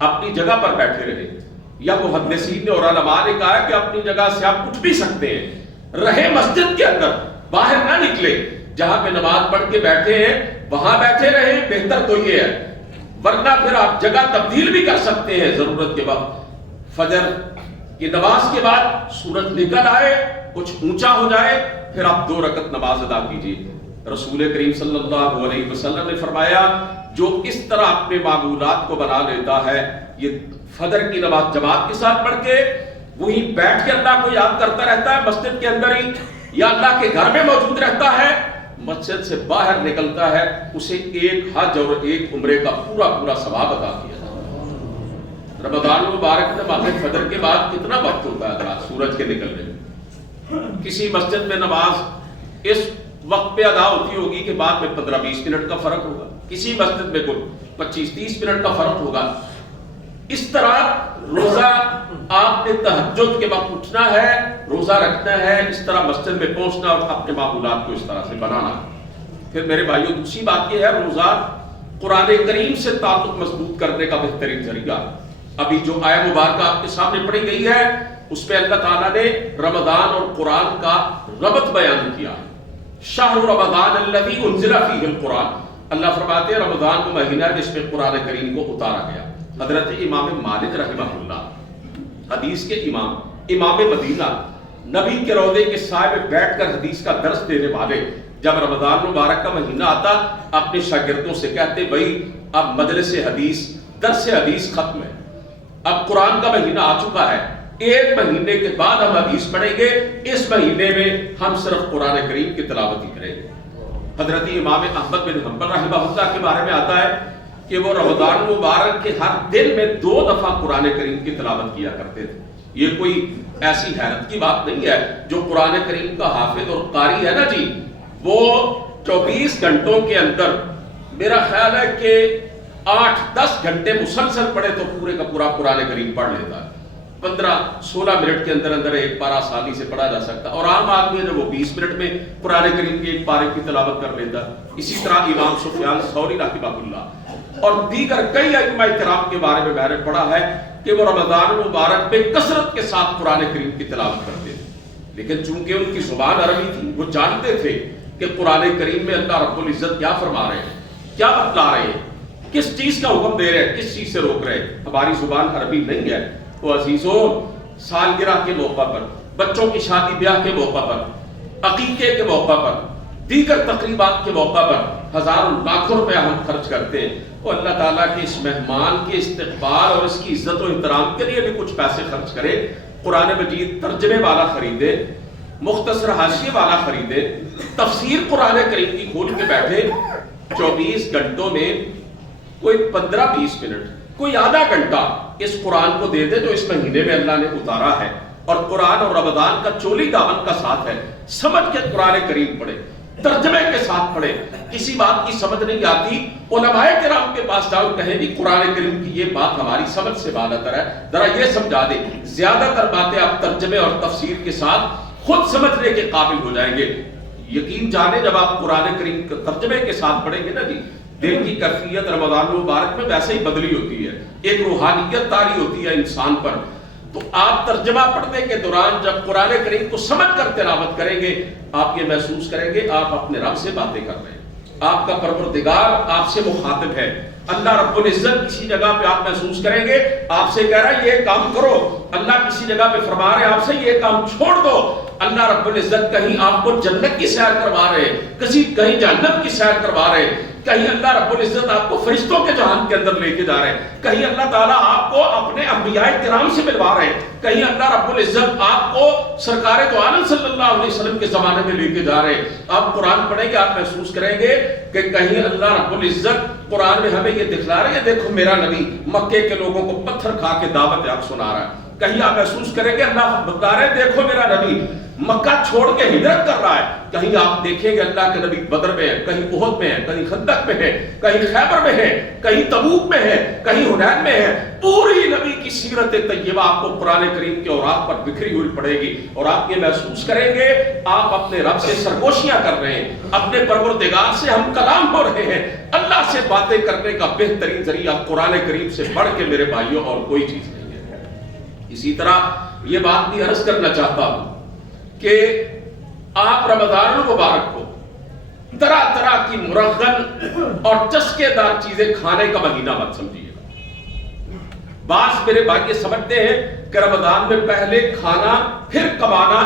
اپنی جگہ پر بیٹھے رہیں۔ یا محدثین نے اور علماء نے کہا ہے کہ اپنی جگہ سے آپ اٹھ بھی سکتے ہیں، رہے مسجد کے اندر، باہر نہ نکلے، جہاں پہ نماز پڑھ کے بیٹھے ہیں وہاں بیٹھے رہیں، بہتر تو یہ ہے، ورنہ پھر آپ جگہ تبدیل بھی کر سکتے ہیں ضرورت کے وقت۔ فجر کی نماز کے بعد سورج نکل آئے، کچھ اونچا ہو جائے، پھر آپ 2 رکعت نماز ادا کیجیے۔ رسول کریم صلی اللہ علیہ وسلم نے فرمایا جو اس طرح اپنے معمولات کو بنا لیتا ہے، یہ فجر کی نماز جماعت کے ساتھ پڑھ کے وہیں بیٹھ کے اللہ کو یاد کرتا رہتا ہے مسجد کے اندر ہی، یا اللہ کے گھر میں موجود رہتا ہے، مسجد سے باہر نکلتا ہے، اسے 1 حج اور 1 عمرے کا پورا ثواب عطا کیا جاتا ہے۔ رمضان المبارک میں نماز فجر کے بعد کتنا وقت ہوتا ہے رات سورج کے نکلنے میں؟ کسی مسجد میں نماز اس وقت پہ ادا ہوتی ہوگی کہ بعد میں 15-20 منٹ کا فرق ہوگا، کسی مسجد میں کوئی 25-30 منٹ کا فرق ہوگا۔ اس طرح روزہ آپ نے تہجد کے وقت اٹھنا ہے، روزہ رکھنا ہے، اس طرح مسجد میں پہنچنا اور اپنے معمولات کو اس طرح سے بنانا۔ پھر میرے بھائیوں دوسری بات یہ ہے، روزہ قرآن کریم سے تعلق مضبوط کرنے کا بہترین ذریعہ۔ ابھی جو آیہ مبارکہ آپ کے سامنے پڑھی گئی ہے اس پہ اللہ تعالیٰ نے رمضان اور قرآن کا ربط بیان کیا۔ شہر رمضان الذی انزل فیہ القرآن، اللہ فرماتے ہیں رمضان وہ مہینہ جس میں قرآن کریم کو اتارا گیا۔ حضرت امام مالک رحمہ اللہ، حدیث کے امام مدینہ، نبی کے روضے کے سائے میں بیٹھ کر حدیث کا درس دینے والے، جب رمضان مبارک کا مہینہ آتا اپنے شاگردوں سے کہتے بھائی اب مجلس حدیث، درس حدیث ختم ہے، اب قرآن کا مہینہ آ چکا ہے، 1 مہینے کے بعد ہم حدیث پڑھیں گے، اس مہینے میں ہم صرف قرآن کریم کی تلاوت ہی کریں گے۔ حضرت امام احمد بن حنبل رحمہ اللہ کے بارے میں آتا ہے کہ وہ رمضان مبارک کے ہر دن میں 2 دفعہ قرآن کریم کی تلاوت کیا کرتے تھے۔ یہ کوئی ایسی حیرت کی بات نہیں ہے، جو قرآن کریم کا حافظ اور قاری ہے نا جی، وہ 24 گھنٹوں کے اندر میرا خیال ہے کہ 8-10 گھنٹے مسلسل پڑھے تو پورے کا پورا قرآن کریم پڑھ لیتا ہے۔ 15-16 منٹ کے اندر اندر ایک پارہ آسانی سے پڑھا جا سکتا، اور عام آدمی ہے جو وہ 20 منٹ میں قرآن کریم کے ایک پارے کی تلاوت کر لیتا۔ اسی طرح امام سفیان ثوری رحمہ اللہ اور دیگر کئی ائمہ کرام کے بارے میں نے پڑھا ہے کہ وہ رمضان مبارک میں کثرت کے ساتھ قرآن کریم کی تلاوت کرتے تھے، لیکن چونکہ ان کی زبان عربی تھی، وہ جانتے تھے کہ قرآن کریم میں اللہ رب العزت کیا فرما رہے ہیں، کیا بتلا رہے ہیں، کس چیز کا حکم دے رہے ہیں، کس چیز سے روک رہے ہیں۔ ہماری زبان عربی نہیں ہے تو عزیزوں، سالگرہ کے موقع پر، بچوں کی شادی بیاہ کے موقع پر، عقیقے کے موقع پر، دیگر تقریبات کے موقع پر ہزاروں لاکھوں روپے ہم خرچ کرتے ہیں، اور اللہ تعالیٰ کے اس مہمان کے استقبال اور اس کی عزت و احترام کے لیے بھی کچھ پیسے خرچ کرے، قرآن مجید ترجمے والا خریدے، مختصر حاشیے والا خریدے، تفسیر قرآن کریم کی کھول کے بیٹھے، 24 گھنٹوں میں کوئی 15-20 منٹ، کوئی آدھا گھنٹہ اس قرآن کو دے دے جو اس مہینے میں اللہ نے اتارا ہے، اور قرآن اور رمضان کا چولی دامن کا ساتھ ہے، سمجھ کے قرآن کریم پڑھے، ترجمے کے ساتھ پڑھے۔ کسی بات کی سمجھ نہیں آتی، علماء کرام کے پاس جاؤ، کہیں بھی قرآن کریم کی یہ بات ہماری سمجھ سے بالاتر ہے، ذرا یہ سمجھا دے۔ زیادہ تر باتیں آپ ترجمے اور تفسیر کے ساتھ خود سمجھنے کے قابل ہو جائیں گے۔ یقین جانے جب آپ قرآن کریم ترجمے کے ساتھ پڑھیں گے نا جی، دل کی کیفیت رمضان مبارک میں ویسے ہی بدلی ہوتی ہے، ایک روحانیت طاری ہوتی ہے انسان پر۔ تو آپ ترجمہ پڑھنے کے دوران جب قرآن کریم کو سمجھ کر تلاوت کریں گے، آپ یہ محسوس کریں گے آپ اپنے رب سے باتیں کر رہے ہیں، آپ کا پروردگار آپ سے مخاطب ہے۔ اللہ رب العزت کسی جگہ پہ آپ محسوس کریں گے آپ سے کہہ رہا ہے یہ کام کرو، اللہ کسی جگہ پہ فرما رہے ہیں آپ سے یہ کام چھوڑ دو۔ اللہ رب العزت کہیں آپ کو جنت کی سیر کروا رہے ہیں، کہیں جہنم کی سیر کروا رہے ہیں، کہیں اللہ رب العزت آپ کو فرشتوں کے جہان کے اندر لے کے جا رہے ہیں، کہیں اللہ تعالیٰ آپ کو اپنے انبیاء کرام سے ملوا رہے ہیں، کہیں اللہ رب العزت آپ کو سرکار تو عالم صلی اللہ علیہ وسلم کے زمانے میں لے کے جا رہے ہیں۔ آپ قرآن پڑھیں گے آپ محسوس کریں گے کہ کہیں اللہ رب العزت قرآن میں ہمیں یہ دکھلا رہے ہیں دیکھو میرا نبی مکے کے لوگوں کو پتھر کھا کے دعوت حق سنا رہا ہے. کہیں آپ محسوس کریں گے اللہ بتا رہے ہیں دیکھو میرا نبی مکہ چھوڑ کے ہجرت کر رہا ہے. کہیں آپ دیکھیں گے اللہ کے نبی بدر میں ہے, کہیں احد میں ہے, کہیں خندق میں ہے, کہیں خیبر میں ہے, کہیں تبوک میں ہے, کہیں حنین میں ہے. پوری نبی کی سیرت طیبہ آپ کو قرآن کریم کے اوراق پر بکھری ہوئی پڑے گی اور آپ یہ محسوس کریں گے آپ اپنے رب سے سرگوشیاں کر رہے ہیں, اپنے پروردگار سے ہم کلام ہو رہے ہیں. اللہ سے باتیں کرنے کا بہترین ذریعہ قرآن کریم سے بڑھ کے میرے بھائیوں اور کوئی چیز نہیں ہے. اسی طرح یہ بات بھی عرض کرنا چاہتا ہوں کہ آپ رمضان المبارک کو طرح طرح کی مرغن اور چسکے دار چیزیں کھانے کا مہینہ مت سمجھیے گا. بعض میرے بھائی یہ سمجھتے ہیں کہ رمضان میں پہلے کھانا پھر کمانا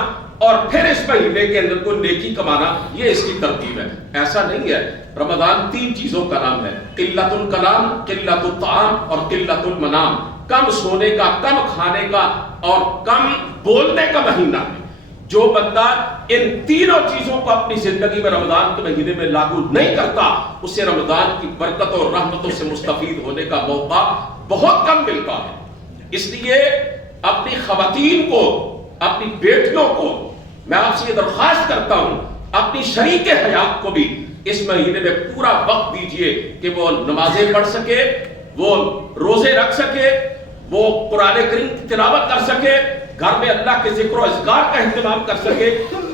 اور پھر اس مہینے کے اندر کوئی نیکی کمانا, یہ اس کی ترتیب ہے. ایسا نہیں ہے. رمضان 3 چیزوں کا نام ہے, قلت الکلام, قلت الطعام اور قلت المنام. کم سونے کا, کم کھانے کا اور کم بولنے کا مہینہ ہے. جو بندہ ان تینوں چیزوں کو اپنی زندگی میں رمضان کے مہینے میں لاگو نہیں کرتا اسے رمضان کی برکتوں اور رحمتوں سے مستفید ہونے کا موقع بہت کم ملتا ہے. اس لیے اپنی خواتین کو, اپنی بیٹیوں کو میں آپ سے یہ درخواست کرتا ہوں, اپنی شریک حیات کو بھی اس مہینے میں پورا وقت دیجئے کہ وہ نمازیں پڑھ سکے, وہ روزے رکھ سکے, وہ قرآن کریم کی تلاوت کر سکے, گھر میں اللہ کے ذکر و اذکار کا اہتمام کر سکے.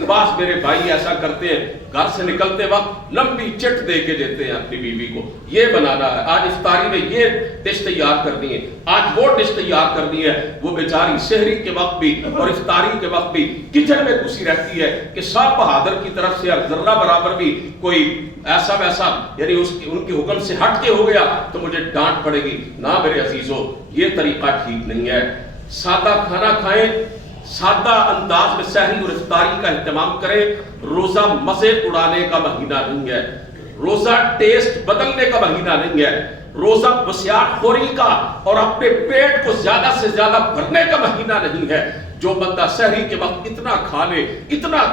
بعض میرے بھائی ایسا کرتے ہیں گھر سے نکلتے وقت لمبی چٹ دے کے دیتے ہیں اپنی بیوی کو, یہ بنانا ہے, آج افطاری میں یہ ڈش تیار کرنی ہے, آج وہ ڈش تیار کرنی ہے. وہ بیچاری سحری کے وقت بھی اور افطاری کے وقت بھی کچن میں گھسی رہتی ہے کہ صاحب بہادر کی طرف سے ذرہ برابر بھی کوئی ایسا ویسا یعنی ان کے حکم سے ہٹ کے ہو گیا تو مجھے ڈانٹ پڑے گی. نہ میرے عزیزو, یہ طریقہ ٹھیک نہیں ہے. سادہ کھانا کھائیں, سادہ انداز میں سحری اور افطاری کا اہتمام کریں. روزہ مزے اڑانے کا مہینہ نہیں ہے, روزہ ٹیسٹ بدلنے کا مہینہ نہیں ہے, روزہ وسعت خوری کا اور اپنے پیٹ کو زیادہ سے زیادہ بھرنے کا مہینہ نہیں ہے. جو بندہ سحری کے وقت اتنا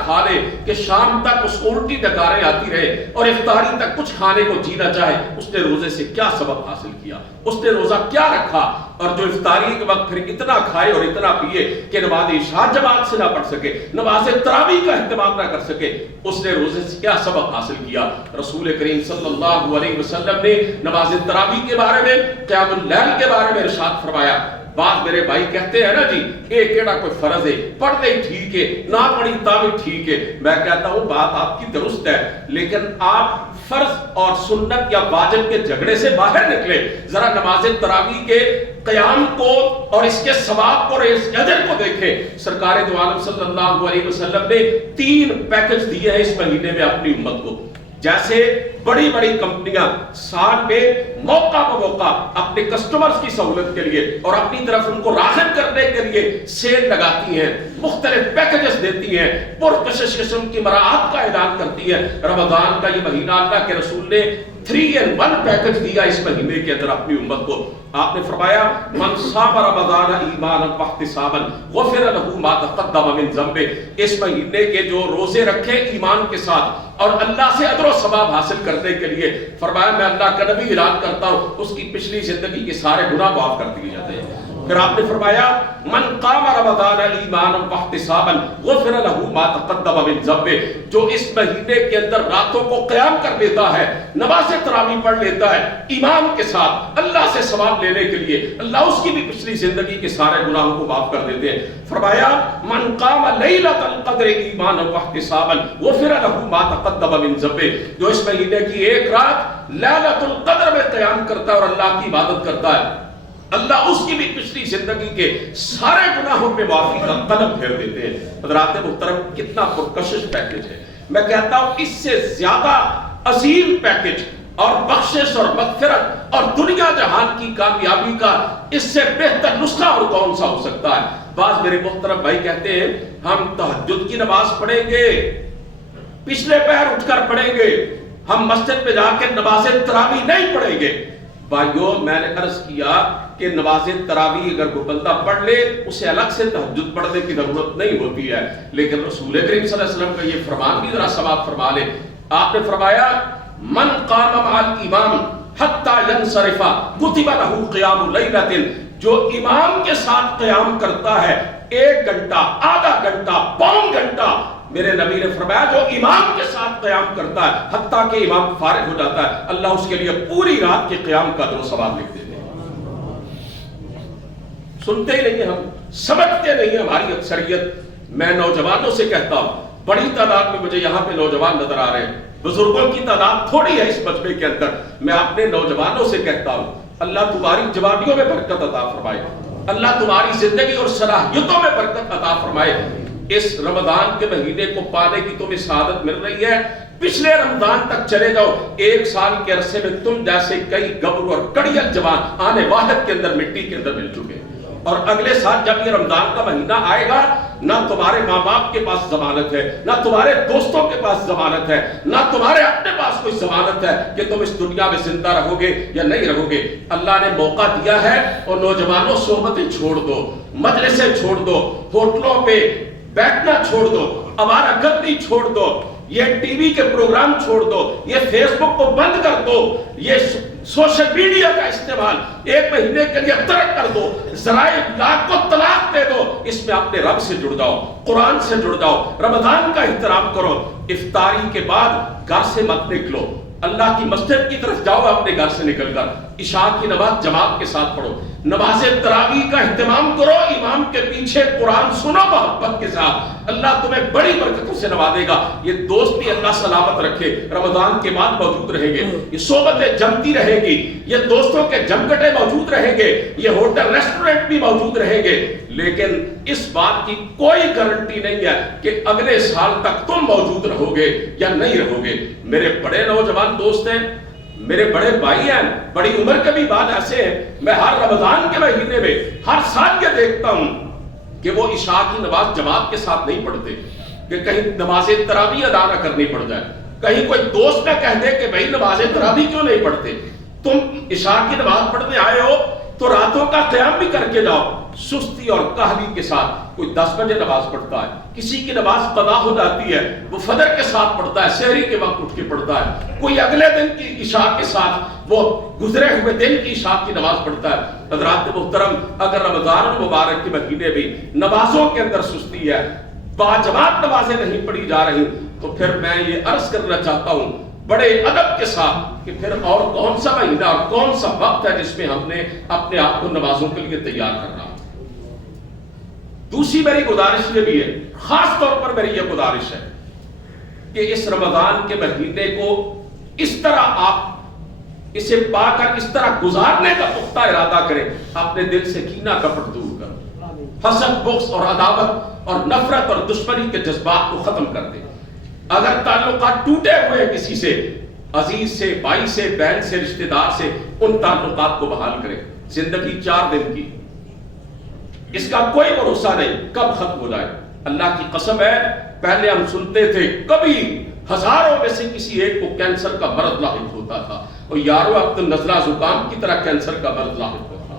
کھا لے کہ شام تک اس کو الٹی ڈکاریں آتی رہے اور افطاری تک کچھ کھانے کو جینا چاہے, اس نے روزے سے کیا سبق حاصل کیا, اس نے روزہ کیا رکھا. اور جو افطاری کے وقت پھر اتنا کھائے اور اتنا پیے کہ نماز عشاء جماعت سے نہ پڑھ سکے, نماز تراویح کا اہتمام نہ کر سکے, اس نے روزے سے کیا سبق حاصل کیا. رسول کریم صلی اللہ علیہ وسلم نے نماز تراویح کے بارے میں, قیام اللیل کے بارے میں ارشاد فرمایا. بعض میرے بھائی کہتے ہیں نا جی ایک کیڑا کوئی فرض ہے, پڑھنے ٹھیک ہے, نہ پڑھی تابی ٹھیک ہے. میں کہتا ہوں بات آپ کی درست ہے, لیکن آپ فرض اور سنت یا واجب کے جھگڑے سے باہر نکلے. ذرا نماز تراویح کے قیام کو اور اس کے ثواب کو اور اس اجر کو دیکھیں. سرکار دو عالم صلی اللہ علیہ وسلم نے 3 پیکج دیے ہیں اس مہینے میں اپنی امت کو. جیسے بڑی بڑی کمپنیاں سال میں موقع موقع اپنے کسٹمرز کی سہولت کے لیے اور اپنی طرف ان کو راغب کرنے کے لیے سیل لگاتی ہیں, مختلف پیکجز دیتی ہیں, پرکشش قسم کی مراعات کا اعلان کرتی ہیں. رمضان کا یہ مہینہ اللہ کے رسول نے 3-in-1 پیکج دیا اس مہینے کے اندر اپنی امت کو. آپ نے فرمایا من صام رمضان ایمانا واحتسابا غفر له ما تقدم من ذنبه. اس مہینے کے جو روزے رکھے ایمان کے ساتھ اور اللہ سے اجر و ثواب حاصل کرنے کے لیے, فرمایا میں اللہ کا نبی اعلان کرتا ہوں اس کی پچھلی زندگی کے سارے گناہ معاف کر دیے جاتے ہیں. پھر آپ نے فرمایا من قام رمضان ایمانا واحتسابا غفر له ما تقدم من ذنبه. جو اس مہینے کے اندر راتوں کو قیام کر لیتا ہے, نماز تراویح پڑھ لیتا ہے ایمان کے ساتھ اللہ سے ثواب لینے کے لیے, اللہ اس کی بھی پچھلی زندگی کے سارے گناہوں کو معاف کر دیتے ہیں. فرمایا من قام لیلۃ القدر ایمانا واحتسابا غفر له ما تقدم من ذنبه. جو اس مہینے کی ایک رات لیلۃ القدر میں قیام کرتا ہے اور اللہ کی عبادت کرتا ہے, اللہ اس کی بھی پچھلی زندگی کے سارے گناہوں پہ معافی کا قلم پھیر دیتے ہیں. حضرات محترم کتنا پرکشش پیکج ہے. میں کہتا ہوں اس سے زیادہ عظیم پیکج اور بخشش اور مغفرت اور دنیا جہان کی کامیابی کا اس سے بہتر نسخہ اور کون سا ہو سکتا ہے. بعض میرے محترم بھائی کہتے ہیں ہم تہجد کی نماز پڑھیں گے, پچھلے پہر اٹھ کر پڑھیں گے, ہم مسجد پہ جا کے نماز تراویح نہیں پڑھیں گے. بھائیو میں نے عرض کیا کہ نماز تراویح اگر کوئی بندہ پڑھ لے اسے الگ سے تہجد پڑھنے کی ضرورت نہیں ہوتی ہے, لیکن رسول کریم صلی اللہ علیہ وسلم کا یہ فرمان بھی ذرا سماعت فرما لے. آپ نے فرمایا من قام مع الامام حتی ینصرف کتب لہ قیام لیلۃ، جو امام کے ساتھ قیام کرتا ہے 1 گھنٹہ، آدھا گھنٹہ، پون گھنٹہ، میرے نبی نے فرمایا جو امام کے ساتھ قیام کرتا ہے حتیٰ کہ امام فارغ ہو جاتا ہے، اللہ اس کے لیے پوری رات کے قیام کا اجر و ثواب لکھ دیتے ہیں۔ سنتے ہی نہیں ہم، سمجھتے نہیں ہماری اکثریت۔ میں نوجوانوں سے کہتا ہوں، بڑی تعداد میں مجھے یہاں پہ نوجوان نظر آ رہے ہیں، بزرگوں کی تعداد تھوڑی ہے اس مجمع کے اندر، میں اپنے نوجوانوں سے کہتا ہوں اللہ تمہاری جوانیوں میں برکت عطا فرمائے، اللہ تمہاری زندگی اور صلاحیتوں میں برکت عطا فرمائے۔ اس رمضان کے مہینے کو پانے کی تمہیں سعادت مل رہی ہے، پچھلے رمضان تک چلے جاؤ، 1 سال کے عرصے میں تم جیسے کئی گبرو اور کڑیل جوان آنے واحد کے اندر مٹی کے اندر مل چکے، اور اگلے سال جب یہ رمضان کا مہینہ آئے گا، نہ تمہارے ماں باپ کے پاس ضمانت ہے، نہ تمہارے دوستوں کے پاس ضمانت ہے، نہ تمہارے اپنے پاس کوئی ضمانت ہے کہ تم اس دنیا میں زندہ رہو گے یا نہیں رہو گے۔ اللہ نے موقع دیا ہے، اور نوجوانوں صحبتیں چھوڑ دو، مجلسیں چھوڑ دو، ہوٹلوں پہ بیٹھنا چھوڑ دو، آوارہ گردی چھوڑ دو، یہ ٹی وی کے پروگرام چھوڑ دو، یہ فیس بک کو بند کر دو، یہ سوشل میڈیا کا استعمال 1 مہینے کے لیے ترک کر دو، ذرائع ابلاغ کو طلاق دے دو، اس میں اپنے رب سے جڑ جاؤ، قرآن سے جڑ جاؤ، رمضان کا احترام کرو۔ افطاری کے بعد گھر سے مت نکلو، اللہ کی مسجد کی طرف جاؤ، اپنے گھر سے نکل کر عشاء کی نماز جماعت کے ساتھ پڑھو، نماز تراویح کا اہتمام کرو، امام کے پیچھے قرآن سنو محبت کے ساتھ، اللہ تمہیں بڑی برکتوں سے نوازے گا۔ یہ دوست بھی اللہ سلامت رکھے رمضان کے بعد موجود رہیں گے، یہ صحبتیں جمتی رہے گی، یہ دوستوں کے جمگٹے موجود رہیں گے، یہ ہوٹل ریسٹورنٹ بھی موجود رہیں گے، لیکن اس بات کی کوئی گارنٹی نہیں ہے کہ اگلے سال تک تم موجود رہو گے یا نہیں رہو گے۔ میرے بڑے نوجوان دوست ہیں، میرے بڑے بھائی ہیں، بڑی عمر کے بھی بعد ایسے ہیں، میں ہر رمضان کے مہینے میں ہر سال یہ دیکھتا ہوں کہ وہ عشاء کی نماز جماعت کے ساتھ نہیں پڑھتے، کہ کہیں نماز تراویح ادا نہ کرنی پڑ جائے، کہیں کوئی دوست نہ کہہ دے کہ بھائی نماز تراویح کیوں نہیں پڑھتے، تم عشاء کی نماز پڑھنے آئے ہو تو راتوں کا قیام بھی کر کے جاؤ۔ سستی اور کاہلی کے ساتھ کوئی 10 بجے نماز پڑھتا ہے، کسی کی نماز قضا ہو جاتی ہے وہ فجر کے ساتھ پڑھتا ہے، سحری کے وقت اٹھ کے پڑھتا ہے، کوئی اگلے دن کی عشاء کے ساتھ وہ گزرے ہوئے دن کی عشاء کی نماز پڑھتا ہے۔ حضرات محترم، اگر رمضان المبارک کے مہینے بھی نمازوں کے اندر سستی ہے، باجماعت نمازیں نہیں پڑھی جا رہی، تو پھر میں یہ عرض کرنا چاہتا ہوں بڑے ادب کے ساتھ کہ پھر اور کون سا مہینہ اور کون سا وقت ہے جس میں ہم نے اپنے آپ کو نمازوں کے لیے تیار کرنا۔ دوسری میری گزارش یہ بھی ہے، خاص طور پر میری یہ گزارش ہے کہ اس رمضان کے مہینے کو اس طرح آپ اسے پا کر اس طرح گزارنے کا پختہ ارادہ کریں، اپنے دل سے کینہ کپٹ دور کر، حسد، بغض اور عداوت اور نفرت اور دشمنی کے جذبات کو ختم کر دیں۔ اگر تعلقات ٹوٹے ہوئے ہیں کسی سے، عزیز سے، بھائی سے، بہن سے، رشتہ دار سے، ان تعلقات کو بحال کریں۔ زندگی 4 دن کی، اس کا کوئی بھروسہ نہیں کب ختم ہو جائے۔ اللہ کی قسم ہے، پہلے ہم سنتے تھے کبھی ہزاروں میں سے کسی ایک کو کینسر کا مرض لاحق ہوتا تھا، اور یارو اب تو نزلہ زکام کی طرح کینسر کا مرض لاحق ہوتا۔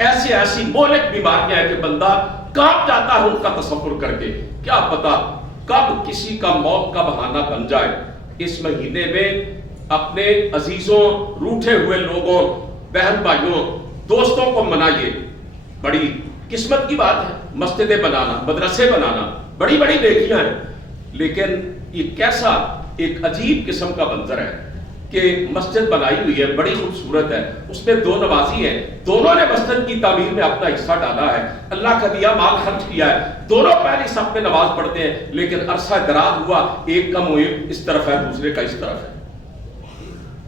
ایسی مہلک بیماریاں ہیں کہ بندہ کانپ جاتا ہے ان کا تصور کر کے، کیا پتا کب کسی کا موت کا بہانہ بن جائے۔ اس مہینے میں اپنے عزیزوں، روٹھے ہوئے لوگوں، بہن بھائیوں، دوستوں کو منائیے۔ بڑی قسمت کی بات ہے مسجدیں بنانا، مدرسے بنانا، بڑی بڑی نیکیاں ہیں، لیکن یہ کیسا ایک عجیب قسم کا منظر ہے کہ مسجد بنائی ہوئی ہے، بڑی خوبصورت ہے، اس میں 2 نمازی ہیں، دونوں نے مسجد کی تعمیر میں اپنا حصہ ڈالا ہے، اللہ کا دیا مال خرچ کیا ہے، دونوں پہلی صف میں نماز پڑھتے ہیں، لیکن عرصہ دراز ہوا، ایک کا منہ اس طرف ہے، دوسرے کا اس طرف ہے۔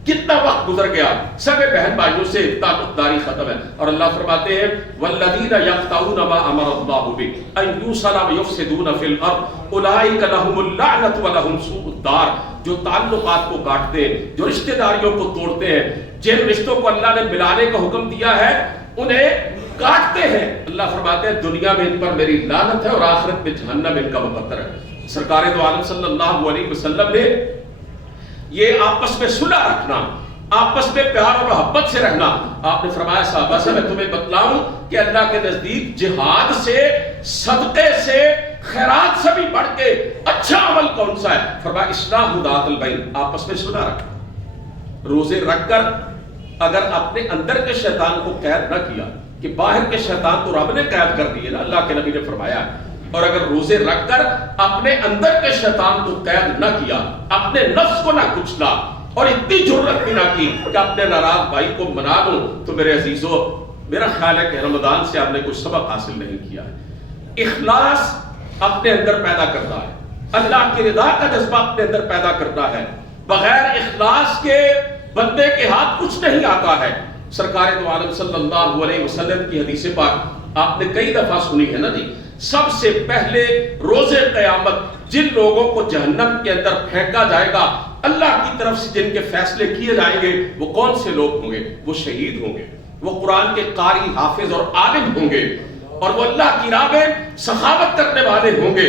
کتنا وقت گزر گیا، سگے بہن بھائیوں سے تعلق داری ختم ہے، اور اللہ فرماتے ہیں والذین یقطعون ما امر اللہ بہ ان یوصل ویفسدون فی الارض اولئک لهم اللعنۃ ولهم سوء الدار۔ جو تعلقات کو کاٹتے ہیں، جو رشتہ داریوں کو توڑتے ہیں، جن رشتوں کو اللہ نے ملانے کا حکم دیا ہے انہیں کاٹتے ہیں، اللہ فرماتے ہیں دنیا میں ان پر میری لعنت ہے اور آخرت میں جہنم ان کا مقدر ہے۔ سرکار دو عالم صلی اللہ علیہ وسلم نے یہ آپس میں صلح رکھنا، آپس میں پیار اور محبت سے رہنا، آپ نے فرمایا صحابہ سے میں تمہیں بتلاؤں کہ اللہ کے نزدیک جہاد سے، صدقے سے، خیرات سے بھی بڑھ کے اچھا عمل کون سا ہے؟ فرمایا اصلاح ذات البین، آپس میں صلح رکھنا، روزے رکھ کر اگر اپنے اندر کے شیطان کو قید نہ کیا کہ باہر کے شیطان تو رب نے قید کر دیے نا، اللہ کے نبی نے فرمایا، اور اگر روزے رکھ کر اپنے اندر کے شیطان کو قید نہ کیا، اپنے نفس کو نہ کچلا، اور اتنی جرت بھی نہ کی کہ اپنے ناراض بھائی کو منا دوں، تو میرے عزیزو میرا خیال ہے کہ رمضان سے آپ نے کوئی سبق حاصل نہیں کیا ہے۔ اخلاص اپنے اندر پیدا کرتا ہے، اللہ کی رضا کا جذبہ اپنے اندر پیدا کرتا ہے۔ بغیر اخلاص کے بندے کے ہاتھ کچھ نہیں آتا ہے۔ سرکار دو عالم صلی اللہ علیہ وسلم کی حدیث پاک آپ نے کئی دفعہ سنی ہے نا جی، سب سے پہلے روز قیامت جن لوگوں کو جہنم کے اندر پھینکا جائے گا، اللہ کی طرف سے جن کے فیصلے کیے جائیں گے، وہ کون سے لوگ ہوں گے؟ وہ شہید ہوں گے، وہ قرآن کے قاری، حافظ اور عالم ہوں گے، اور وہ اللہ کی راہ میں سخاوت کرنے والے ہوں گے۔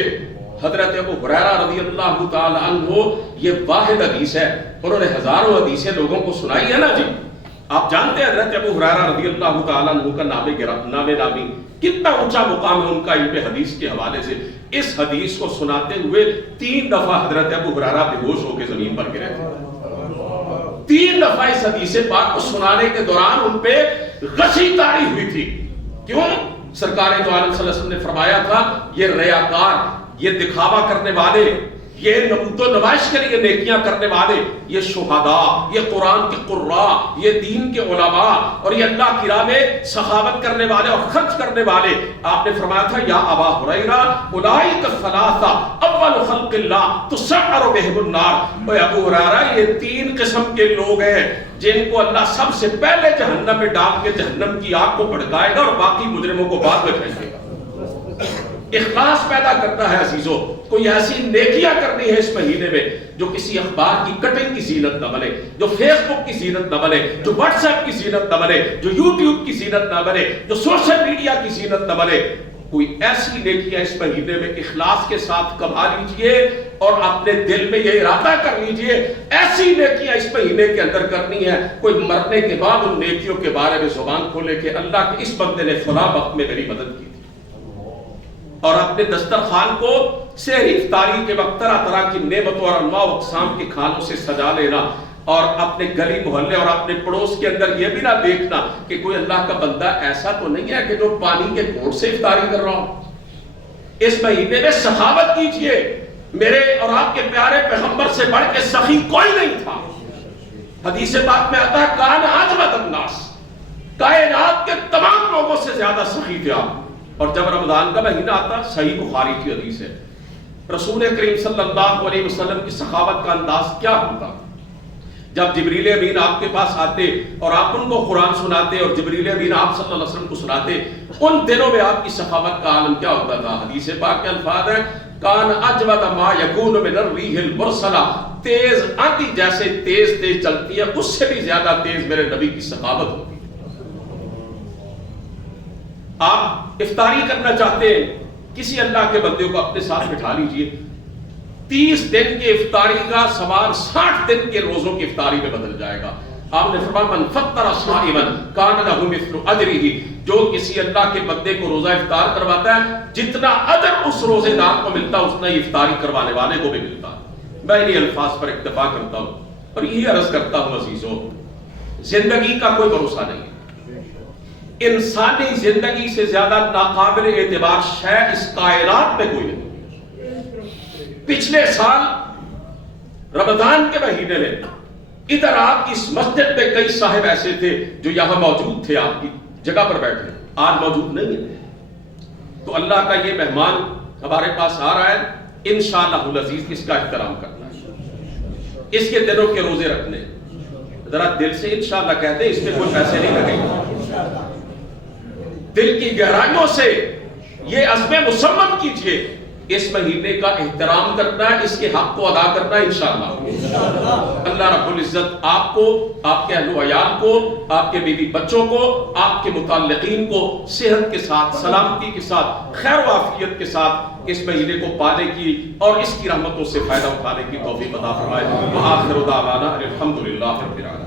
حضرت ابو ہریرہ رضی اللہ تعالی عنہ، یہ واحد حدیث ہے، انہوں نے ہزاروں حدیثیں لوگوں کو سنائی ہے نا جی۔ آپ جانتے ہیں حضرت ابو ہریرہ رضی اللہ تعالی عنہ کا نام نامی کتنا اونچا مقام ہے ان کا علم حدیث کے حوالے سے۔ اس حدیث کو سناتے ہوئے 3 دفعہ حضرت ابو ہریرہ بے ہوش ہو کے زمین پر گرے تھے۔ 3 دفعہ اس حدیث پاک کو سنانے کے دوران ان پہ غشی طاری ہوئی تھی۔ کیوں؟ سرکار دو عالم صلی اللہ علیہ وسلم نے فرمایا تھا، یہ ریاکار، یہ دکھاوا کرنے والے، یہ نمود و نمائش کے لیے نیکیاں کرنے والے، یہ شہداء، یہ قرآن کے قراء، یہ دین کے علماء، اور یہ اللہ کی راہ میں سخاوت کرنے والے اور خرچ کرنے والے۔ آپ نے فرمایا تھا، یا ابا ہریرہ اولئک الثلاثہ اول خلق اللہ تسعر بهم النار۔ اے ابو ہریرہ، یہ 3 قسم کے لوگ ہیں جن کو اللہ سب سے پہلے جہنم میں ڈال کے جہنم کی آگ کو بھڑکائے گا، اور باقی مجرموں کو بعد میں بھیجے گا۔ اخلاص پیدا کرتا ہے عزیزو۔ کوئی ایسی نیکیاں کرنی ہے اس مہینے میں جو کسی اخبار کی کٹنگ کی زینت نہ بنے، جو فیس بک کی زینت نہ بنے، جو واٹس ایپ کی زینت نہ بنے، جو یوٹیوب کی زینت نہ بنے، جو سوشل میڈیا کی زینت نہ بنے۔ کوئی ایسی نیکیاں اس مہینے میں اخلاص کے ساتھ کما لیجئے، اور اپنے دل میں یہ ارادہ کر لیجئے ایسی نیکیاں اس مہینے کے اندر کرنی ہے، کوئی مرنے کے بعد ان نیکیوں کے بارے میں زبان کھولے کہ اللہ کے اس بندے نے فلاں وقت میں میری مدد کی تھی، اور اپنے دسترخوان کو سحری افطاری کے وقت طرح طرح کی نعمتوں اور انواع و اقسام کے کھانوں سے سجا لینا، اور اپنے گلی محلے اور اپنے پڑوس کے اندر یہ بھی نہ دیکھنا کہ کوئی اللہ کا بندہ ایسا تو نہیں ہے کہ جو پانی کے گھونٹ سے افطاری کر رہا ہو۔ اس مہینے میں سخاوت کیجئے۔ میرے اور آپ کے پیارے پیغمبر سے بڑھ کے سخی کوئی نہیں تھا۔ حدیث پاک میں آتا ہے، کان اجود الناس، کائنات کے تمام لوگوں سے زیادہ سخی تھے آپ۔ اور جب رمضان کا مہینہ آتا، صحیح بخاری کی حدیث ہے، رسول کریم صلی اللہ علیہ وسلم کی سخاوت کا انداز کیا ہوتا؟ جب جبریل امین آپ کے پاس آتے اور آپ ان کو قرآن سناتے، اور جبریل امین آپ صلی اللہ علیہ وسلم کو سناتے، ان دنوں میں آپ کی سخاوت کا عالم کیا ہوتا تھا؟ حدیث پاک کے الفاظ ہیں، کان اجود ما یکون من الریح المرسلہ، تیز آندھی جیسے تیز چلتی ہے، اس سے بھی زیادہ تیز میرے نبی کی سخاوت ہوتی ہے۔ آپ افطاری کرنا چاہتے ہیں، کسی اللہ کے بندے کو اپنے ساتھ بٹھا لیجئے، 30 دن کے افطاری کا ثواب 60 دن کے روزوں کی افطاری میں بدل جائے گا۔ آپ نے فرمایا، من فطر صائما کان لہ مثل اجرہ، جو کسی اللہ کے بندے کو روزہ افطار کرواتا ہے، جتنا اجر اس روزے دار کو ملتا اتنا ہی افطاری کروانے والے کو بھی ملتا۔ میں انہی الفاظ پر اکتفا کرتا ہوں اور یہی عرض کرتا ہوں عزیزو، زندگی کا کوئی بھروسہ نہیں ہے۔ انسانی زندگی سے زیادہ ناقابل اعتبار شے اس کائنات میں کوئی نہیں۔ پچھلے سال رمضان کے مہینے میں ادھر آپ کی اس مسجد میں کئی صاحب ایسے تھے جو یہاں موجود تھے، آپ کی جگہ پر بیٹھے، آج موجود نہیں ہیں۔ تو اللہ کا یہ مہمان ہمارے پاس آ رہا ہے، انشاءاللہ العزیز اس کا احترام کرنا ہے، اس کے دنوں کے روزے رکھنے۔ ذرا دل سے انشاءاللہ کہتے ہیں، اس میں کوئی پیسے نہیں لگیں گے۔ دل کی گہرائیوں سے یہ عزم مصمم کیجئے، اس مہینے کا احترام کرنا ہے، اس کے حق کو ادا کرنا ہے انشاءاللہ۔ اللہ رب العزت آپ کو، آپ کے اہل و عیال کو، آپ کے بیوی بچوں کو، آپ کے متعلقین کو صحت کے ساتھ، سلامتی کے ساتھ، خیر و عافیت کے ساتھ اس مہینے کو پانے کی اور اس کی رحمتوں سے فائدہ اٹھانے کی توفیق عطا فرمائے۔ وآخر دعوانا الحمدللہ رب العالمین۔